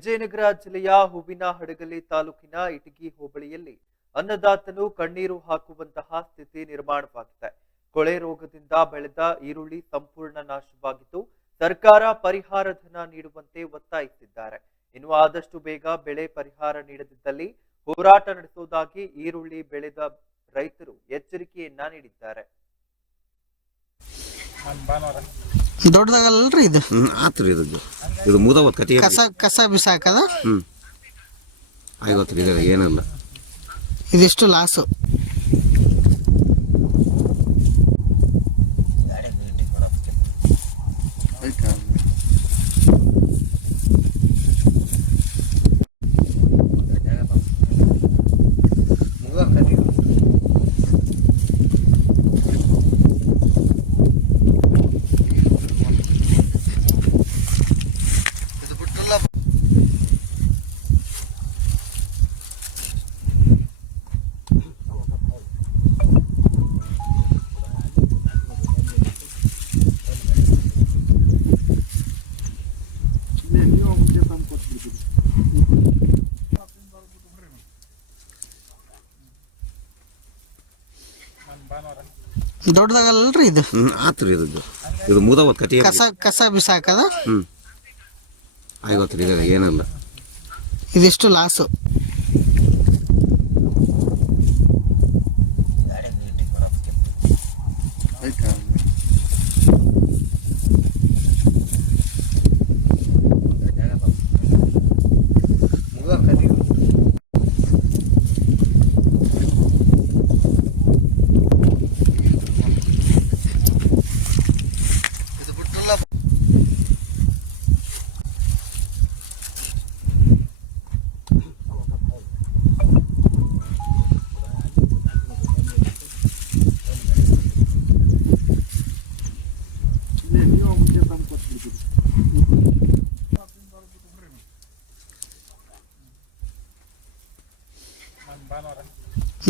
ವಿಜಯನಗರ ಜಿಲ್ಲೆಯ ಹೂವಿನಹಡಗಲಿ ತಾಲೂಕಿನ ಇಟಗಿ ಹೋಬಳಿಯಲ್ಲಿ ಅನ್ನದಾತನು ಕಣ್ಣೀರು ಹಾಕುವಂತಹ ಸ್ಥಿತಿ ನಿರ್ಮಾಣವಾಗಿದೆ. ಕೊಳೆ ರೋಗದಿಂದ ಬೆಳೆದ ಈರುಳ್ಳಿ ಸಂಪೂರ್ಣ ನಾಶವಾಗಿದ್ದು, ಸರ್ಕಾರ ಪರಿಹಾರ ಧನ ನೀಡುವಂತೆ ಒತ್ತಾಯಿಸಿದ್ದಾರೆ. ಇನ್ನು ಆದಷ್ಟು ಬೇಗ ಬೆಳೆ ಪರಿಹಾರ ನೀಡದಿದ್ದಲ್ಲಿ ಹೋರಾಟ ನಡೆಸುವುದಾಗಿ ಈರುಳ್ಳಿ ಬೆಳೆದ ರೈತರು ಎಚ್ಚರಿಕೆಯನ್ನ ನೀಡಿದ್ದಾರೆ. ದೊಡ್ಡದಾಗಲ್ರಿ ಇದು ಆತ್ರಿ ಇದು ಮುದವತ್ ಕತೆ ಕಸ ಬಿಸಾಕದ ಐವತ್ತು ಇದೆ ಏನಲ್ಲ ಇದಿಷ್ಟು ಲಾಸು. ದೊಡ್ಡದಾಗಲ್ರಿ ಇದು ಆತ್ರಿ ಇದು ಮುದವತ್ ಕತೆ ಕಸ ಬಿಸಾಕದ ಐವತ್ತು ಇದೆ ಏನಲ್ಲ ಇದಿಷ್ಟು ಲಾಸು.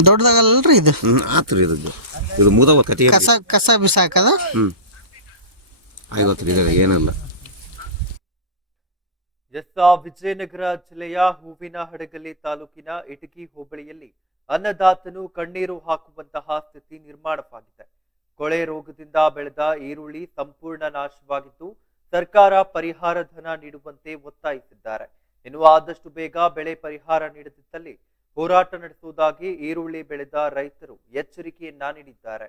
ದೊಡ್ಡದಾಗಲ್ರಿ ಇದು ಆತ್ರಿ ಇದು ಮುದವತ್ ಕತೆ ಕಸ ಬಿಸಾಕದ ಐವತ್ತು ಇದೆ ಏನಲ್ಲ. ವಿಜಯನಗರ ಜಿಲ್ಲೆಯ ಹೂವಿನಹಡಗಲಿ ತಾಲೂಕಿನ ಇಟಗಿ ಹೋಬಳಿಯಲ್ಲಿ ಅನ್ನದಾತನು ಕಣ್ಣೀರು ಹಾಕುವಂತಹ ಸ್ಥಿತಿ ನಿರ್ಮಾಣವಾಗಿದೆ. ಕೊಳೆ ರೋಗದಿಂದ ಬೆಳೆದ ಈರುಳ್ಳಿ ಸಂಪೂರ್ಣ ನಾಶವಾಗಿದ್ದು, ಸರ್ಕಾರ ಪರಿಹಾರ ಧನ ನೀಡುವಂತೆ ಒತ್ತಾಯಿಸಿದ್ದಾರೆ. ಇನ್ನು ಆದಷ್ಟು ಬೇಗ ಬೆಳೆ ಪರಿಹಾರ ನೀಡದಿದ್ದಲ್ಲಿ ಹೋರಾಟ ನಡೆಸುವುದಾಗಿ ಈರುಳ್ಳಿ ಬೆಳೆದ ರೈತರು ಎಚ್ಚರಿಕೆಯನ್ನ ನೀಡಿದ್ದಾರೆ.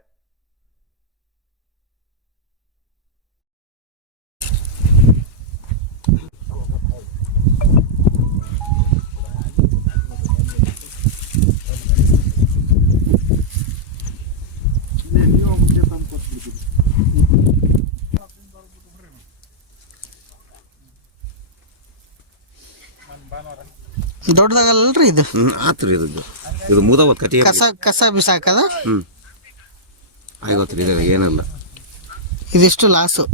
ದೊಡ್ಡದಾಗಲ್ರಿ ಇದು ಆತ್ರಿ ಇದು ಮುದವತ್ ಕತೆ ಕಸ ಬಿಸಾಕದ ಐವತ್ತು ಇದೆ ಏನಲ್ಲ ಇದಿಷ್ಟು ಲಾಸು.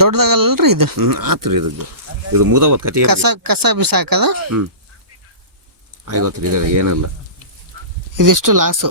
ದೊಡ್ಡದಾಗಲ್ರಿ ಇದು ಆತ್ರಿ ಇದು ಮುದವತ್ ಕತೆ ಕಸ ಬಿಸಾಕದ ಐವತ್ತು ಇದೆ ಏನಲ್ಲ ಇದಿಷ್ಟು ಲಾಸು.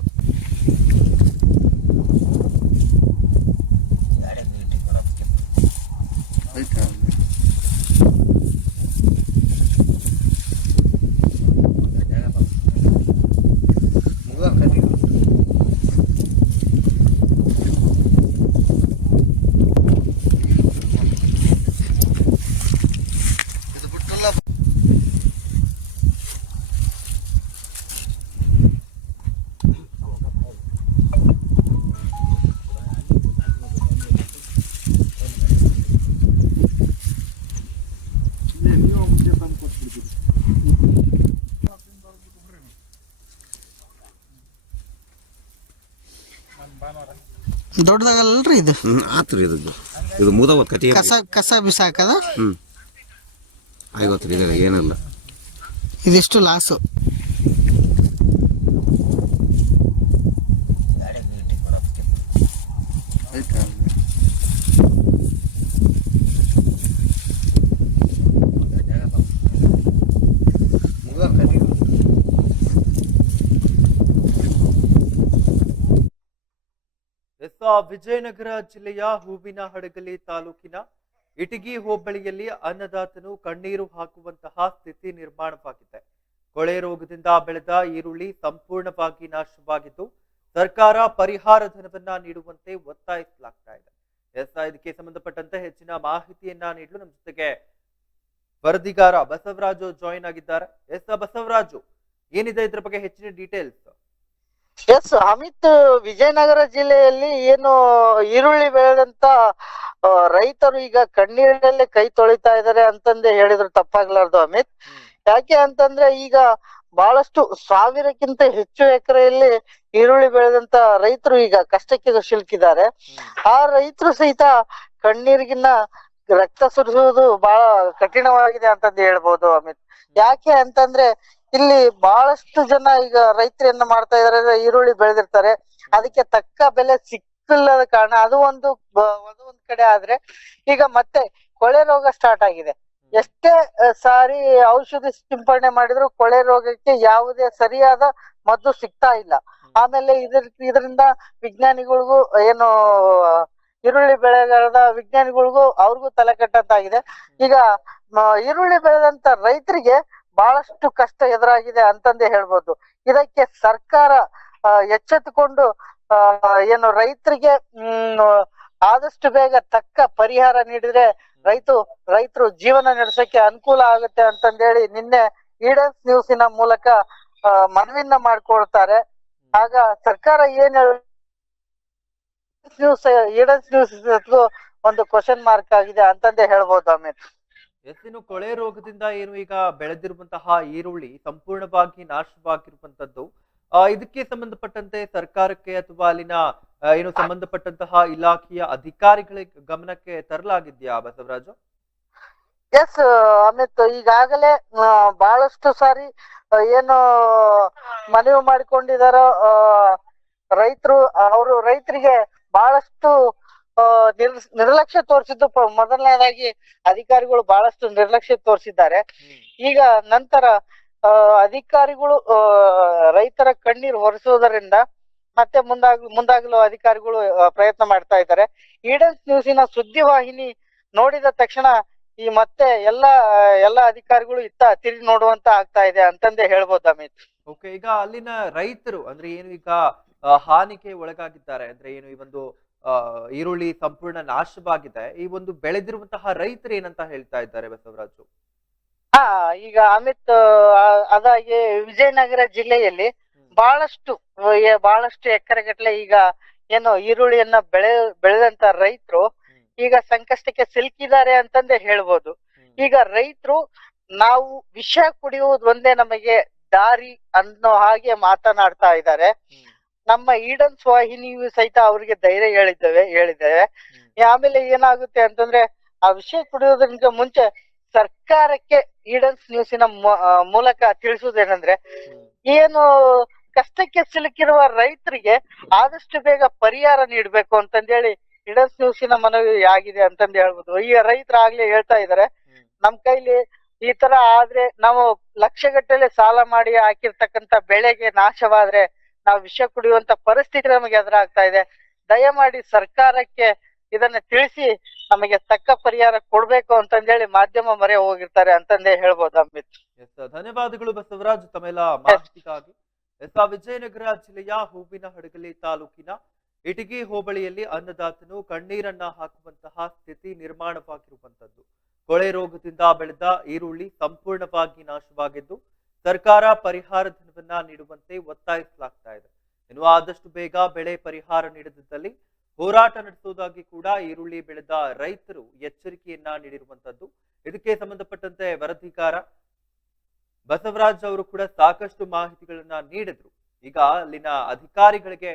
ದೊಡ್ಡದಾಗಲ್ರಿ ಇದು? ಆತ್ರಿ ಇದು ಮುದವ ಕತಿ ಕಸ ಬಿಸಾಕದ? ಆಯ್ತು ರೀ, ಏನಿಲ್ಲ. ಇದೆಷ್ಟು ಲಾಸು? ವಿಜಯನಗರ ಜಿಲ್ಲೆಯ ಹೂವಿನಹಡಗಲಿ ತಾಲೂಕಿನ ಇಟಗಿ ಹೋಬಳಿಯಲ್ಲಿ ಅನ್ನದಾತನು ಕಣ್ಣೀರು ಹಾಕುವಂತಹ ಸ್ಥಿತಿ ನಿರ್ಮಾಣವಾಗಿದೆ. ಕೊಳೆ ರೋಗದಿಂದ ಬೆಳೆದ ಈರುಳ್ಳಿ ಸಂಪೂರ್ಣವಾಗಿ ನಾಶವಾಗಿದ್ದು ಸರ್ಕಾರ ಪರಿಹಾರ ಧನವನ್ನ ನೀಡುವಂತೆ ಒತ್ತಾಯಿಸಲಾಗ್ತಾ ಇದೆ. ಇದಕ್ಕೆ ಸಂಬಂಧಪಟ್ಟಂತೆ ಹೆಚ್ಚಿನ ಮಾಹಿತಿಯನ್ನ ನೀಡಲು ನಮ್ಮ ಜೊತೆಗೆ ವರದಿಗಾರ ಬಸವರಾಜು ಜಾಯಿನ್ ಆಗಿದ್ದಾರೆ. ಬಸವರಾಜು, ಏನಿದೆ ಇದ್ರ ಬಗ್ಗೆ ಹೆಚ್ಚಿನ ಡೀಟೇಲ್ಸ್? ಎಸ್ ಅಮಿತ್, ವಿಜಯನಗರ ಜಿಲ್ಲೆಯಲ್ಲಿ ಏನು ಈರುಳ್ಳಿ ಬೆಳೆದಂತ ರೈತರು ಈಗ ಕಣ್ಣೀರಲ್ಲೇ ಕೈ ತೊಳಿತಾ ಇದಾರೆ ಅಂತಂದೇ ಹೇಳಿದ್ರು ತಪ್ಪಾಗ್ಲಾರ್ದು ಅಮಿತ್. ಯಾಕೆ ಅಂತಂದ್ರೆ ಈಗ ಬಹಳಷ್ಟು 1000ಕ್ಕಿಂತ ಹೆಚ್ಚು ಎಕರೆಯಲ್ಲಿ ಈರುಳ್ಳಿ ಬೆಳೆದಂತ ರೈತರು ಈಗ ಕಷ್ಟಕ್ಕೆ ಸಿಲುಕಿದ್ದಾರೆ. ಆ ರೈತರು ಸಹಿತ ಕಣ್ಣೀರಿಗಿನ್ನ ರಕ್ತ ಸುರಿಸುವುದು ಬಹಳ ಕಠಿಣವಾಗಿದೆ ಅಂತಂದು ಹೇಳ್ಬೋದು ಅಮಿತ್. ಯಾಕೆ ಅಂತಂದ್ರೆ ಇಲ್ಲಿ ಬಹಳಷ್ಟು ಜನ ಈಗ ರೈತರನ್ನ ಮಾಡ್ತಾ ಇದಾರೆ, ಈರುಳ್ಳಿ ಬೆಳೆದಿರ್ತಾರೆ, ಅದಕ್ಕೆ ತಕ್ಕ ಬೆಲೆ ಸಿಕ್ಕಿಲ್ಲದ ಕಾರಣ ಅದು ಒಂದ್ ಕಡೆ ಆದ್ರೆ ಈಗ ಮತ್ತೆ ಕೊಳೆ ರೋಗ ಸ್ಟಾರ್ಟ್ ಆಗಿದೆ. ಎಷ್ಟೇ ಸಾರಿ ಔಷಧಿ ಸಿಂಪಡಣೆ ಮಾಡಿದ್ರು ಕೊಳೆ ರೋಗಕ್ಕೆ ಯಾವುದೇ ಸರಿಯಾದ ಮದ್ದು ಸಿಗ್ತಾ ಇಲ್ಲ. ಆಮೇಲೆ ಇದರಿಂದ ವಿಜ್ಞಾನಿಗಳಿಗೂ ಏನು ಈರುಳ್ಳಿ ಬೆಳೆಗಾರದ ವಿಜ್ಞಾನಿಗಳಿಗೂ ಅವ್ರಿಗೂ ತಲೆ ಕೆಟ್ಟಂತಾಗಿದೆ. ಈಗ ಈರುಳ್ಳಿ ಬೆಳೆದಂತ ರೈತರಿಗೆ ಬಹಳಷ್ಟು ಕಷ್ಟ ಎದುರಾಗಿದೆ ಅಂತಂದೇ ಹೇಳ್ಬೋದು. ಇದಕ್ಕೆ ಸರ್ಕಾರ ಎಚ್ಚೆತ್ತುಕೊಂಡು ಏನು ರೈತರಿಗೆ ಆದಷ್ಟು ಬೇಗ ತಕ್ಕ ಪರಿಹಾರ ನೀಡಿದ್ರೆ ರೈತರು ಜೀವನ ನಡೆಸಕ್ಕೆ ಅನುಕೂಲ ಆಗುತ್ತೆ ಅಂತಂದೇಳಿ ನಿನ್ನೆ ಈಡನ್ಸ್ ನ್ಯೂಸಿನ ಮೂಲಕ ಮನವಿಯನ್ನ ಮಾಡ್ಕೊಳ್ತಾರೆ. ಆಗ ಸರ್ಕಾರ ಏನ್ ಈಡನ್ಸ್ ನ್ಯೂಸ್ ಒಂದು ಕ್ವಶನ್ ಮಾರ್ಕ್ ಆಗಿದೆ ಅಂತಂದೇ ಹೇಳ್ಬೋದು ಅಮಿತ್. ಇನ್ನು ಕೊಳೆ ರೋಗದಿಂದ ಏನು ಈಗ ಬೆಳೆದಿರುವಂತಹ ಈರುಳ್ಳಿ ಸಂಪೂರ್ಣವಾಗಿ ನಾಶವಾಗಿರುವಂತದ್ದು, ಇದಕ್ಕೆ ಸಂಬಂಧಪಟ್ಟಂತೆ ಸರ್ಕಾರಕ್ಕೆ ಅಥವಾ ಅಲ್ಲಿನ ಏನು ಸಂಬಂಧಪಟ್ಟಂತಹ ಇಲಾಖೆಯ ಅಧಿಕಾರಿಗಳ ಗಮನಕ್ಕೆ ತರಲಾಗಿದ್ಯಾ ಬಸವರಾಜು? ಎಸ್ ಅಮಿತ್, ಈಗಾಗಲೇ ಬಹಳಷ್ಟು ಸಾರಿ ಏನು ಮನವಿ ಮಾಡಿಕೊಂಡಿದಾರೋ ರೈತರು, ಅವರು ರೈತರಿಗೆ ಬಹಳಷ್ಟು ನಿರ್ಲಕ್ಷ್ಯ ತೋರಿಸಿದ್ದು ಮೊದಲನೇದಾಗಿ ಅಧಿಕಾರಿಗಳು ಬಹಳಷ್ಟು ನಿರ್ಲಕ್ಷ್ಯ ತೋರಿಸಿದ್ದಾರೆ. ಈಗ ನಂತರ ಅಧಿಕಾರಿಗಳು ರೈತರ ಕಣ್ಣೀರು ಒರೆಸುವುದರಿಂದ ಮತ್ತೆ ಮುಂದಾಗಲು ಅಧಿಕಾರಿಗಳು ಪ್ರಯತ್ನ ಮಾಡ್ತಾ ಇದ್ದಾರೆ. ಈಡನ್ಸ್ ನ್ಯೂಸಿನ ಸುದ್ದಿವಾಹಿನಿ ನೋಡಿದ ತಕ್ಷಣ ಈ ಮತ್ತೆ ಎಲ್ಲಾ ಅಧಿಕಾರಿಗಳು ಇತ್ತ ತಿರುಗಿ ನೋಡುವಂತ ಆಗ್ತಾ ಇದೆ ಅಂತಂದೇ ಹೇಳ್ಬೋದು ಅಮಿತ್. ಓಕೆ, ಈಗ ಅಲ್ಲಿನ ರೈತರು ಅಂದ್ರೆ ಏನು ಈಗ ಹಾನಿಗೆ ಒಳಗಾಗಿದ್ದಾರೆ, ಅಂದ್ರೆ ಏನು ಈ ಒಂದು ಈರುಳ್ಳಿ ಸಂಪೂರ್ಣ ನಾಶವಾಗಿದೆ, ಈ ಒಂದು ಬೆಳೆದಿರುವಂತಹ ರೈತರು ಏನಂತ ಹೇಳ್ತಾ ಇದ್ದಾರೆ ಬಸವರಾಜು? ಈಗ ಅಮಿತ್, ಅದಾಗಿ ವಿಜಯನಗರ ಜಿಲ್ಲೆಯಲ್ಲಿ ಬಹಳಷ್ಟು ಎಕರೆಗಟ್ಟಲೆ ಈಗ ಏನು ಈರುಳ್ಳಿಯನ್ನ ಬೆಳೆದಂತ ರೈತರು ಈಗ ಸಂಕಷ್ಟಕ್ಕೆ ಸಿಲುಕಿದ್ದಾರೆ ಅಂತಂದೇ ಹೇಳ್ಬೋದು. ಈಗ ರೈತರು ನಾವು ವಿಷ ಕುಡಿಯುವುದು ಒಂದೇ ನಮಗೆ ದಾರಿ ಅನ್ನೋ ಹಾಗೆ ಮಾತನಾಡ್ತಾ ಇದ್ದಾರೆ. ನಮ್ಮ ಈಡನ್ಸ್ ವಾಹಿನಿಯು ಸಹಿತ ಅವ್ರಿಗೆ ಧೈರ್ಯ ಹೇಳಿದ್ದೇವೆ. ಆಮೇಲೆ ಏನಾಗುತ್ತೆ ಅಂತಂದ್ರೆ ಆ ವಿಷಯ ಕುಡಿಯೋದ್ರಿಂದ ಮುಂಚೆ ಸರ್ಕಾರಕ್ಕೆ ಈಡನ್ಸ್ ನ್ಯೂಸಿನ ಮೂಲಕ ತಿಳಿಸುವುದೇನಂದ್ರೆ, ಏನು ಕಷ್ಟಕ್ಕೆ ಸಿಲುಕಿರುವ ರೈತರಿಗೆ ಆದಷ್ಟು ಬೇಗ ಪರಿಹಾರ ನೀಡ್ಬೇಕು ಅಂತಂದೇಳಿ ಈಡನ್ಸ್ ನ್ಯೂಸಿನ ಮನವಿ ಆಗಿದೆ ಅಂತಂದು ಹೇಳ್ಬೋದು. ಈಗ ರೈತರಾಗ್ಲೇ ಹೇಳ್ತಾ ಇದಾರೆ, ನಮ್ ಕೈಲಿ ಈ ತರ ಆದ್ರೆ ನಾವು ಲಕ್ಷಗಟ್ಟಲೆ ಸಾಲ ಮಾಡಿ ಹಾಕಿರ್ತಕ್ಕಂತ ಬೆಳೆಗೆ ನಾಶವಾದ್ರೆ ನಾವು ವಿಷ ಕುಡಿಯುವಂತ ಪರಿಸ್ಥಿತಿ ನಮಗೆ ಎದುರಾಗ್ತಾ ಇದೆ. ದಯಮಾಡಿ ಸರ್ಕಾರಕ್ಕೆ ಇದನ್ನ ತಿಳಿಸಿ ನಮಗೆ ತಕ್ಕ ಪರಿಹಾರ ಕೊಡ್ಬೇಕು ಅಂತಂದೇಳಿ ಮಾಧ್ಯಮ ಮೊರೆ ಹೋಗಿರ್ತಾರೆ ಅಂತಂದೇ ಹೇಳ್ಬೋದು ಅಮಿತ್. ಧನ್ಯವಾದಗಳು ಬಸವರಾಜ್ ತಮ್ಮೆಲ್ಲ ಮಾಹಿತಿಗಾಗಿ. ವಿಜಯನಗರ ಜಿಲ್ಲೆಯ ಹೂವಿನಹಡಗಲಿ ತಾಲೂಕಿನ ಇಟಗಿ ಹೋಬಳಿಯಲ್ಲಿ ಅನ್ನದಾತನು ಕಣ್ಣೀರನ್ನ ಹಾಕುವಂತಹ ಸ್ಥಿತಿ ನಿರ್ಮಾಣವಾಗಿರುವಂತದ್ದು. ಕೊಳೆ ರೋಗದಿಂದ ಬೆಳೆದ ಈರುಳ್ಳಿ ಸಂಪೂರ್ಣವಾಗಿ ನಾಶವಾಗಿದ್ದು ಸರ್ಕಾರ ಪರಿಹಾರ ಧನವನ್ನ ನೀಡುವಂತೆ ಒತ್ತಾಯಿಸಲಾಗ್ತಾ ಇದೆ. ಇನ್ನು ಆದಷ್ಟು ಬೇಗ ಬೆಳೆ ಪರಿಹಾರ ನೀಡದಿದ್ದಲ್ಲಿ ಹೋರಾಟ ನಡೆಸುವುದಾಗಿ ಕೂಡ ಈರುಳ್ಳಿ ಬೆಳೆದ ರೈತರು ಎಚ್ಚರಿಕೆಯನ್ನ ನೀಡಿರುವಂತದ್ದು. ಇದಕ್ಕೆ ಸಂಬಂಧಪಟ್ಟಂತೆ ವರದಿಗಾರ ಬಸವರಾಜ್ ಅವರು ಕೂಡ ಸಾಕಷ್ಟು ಮಾಹಿತಿಗಳನ್ನ ನೀಡಿದ್ರು. ಈಗ ಅಲ್ಲಿನ ಅಧಿಕಾರಿಗಳಿಗೆ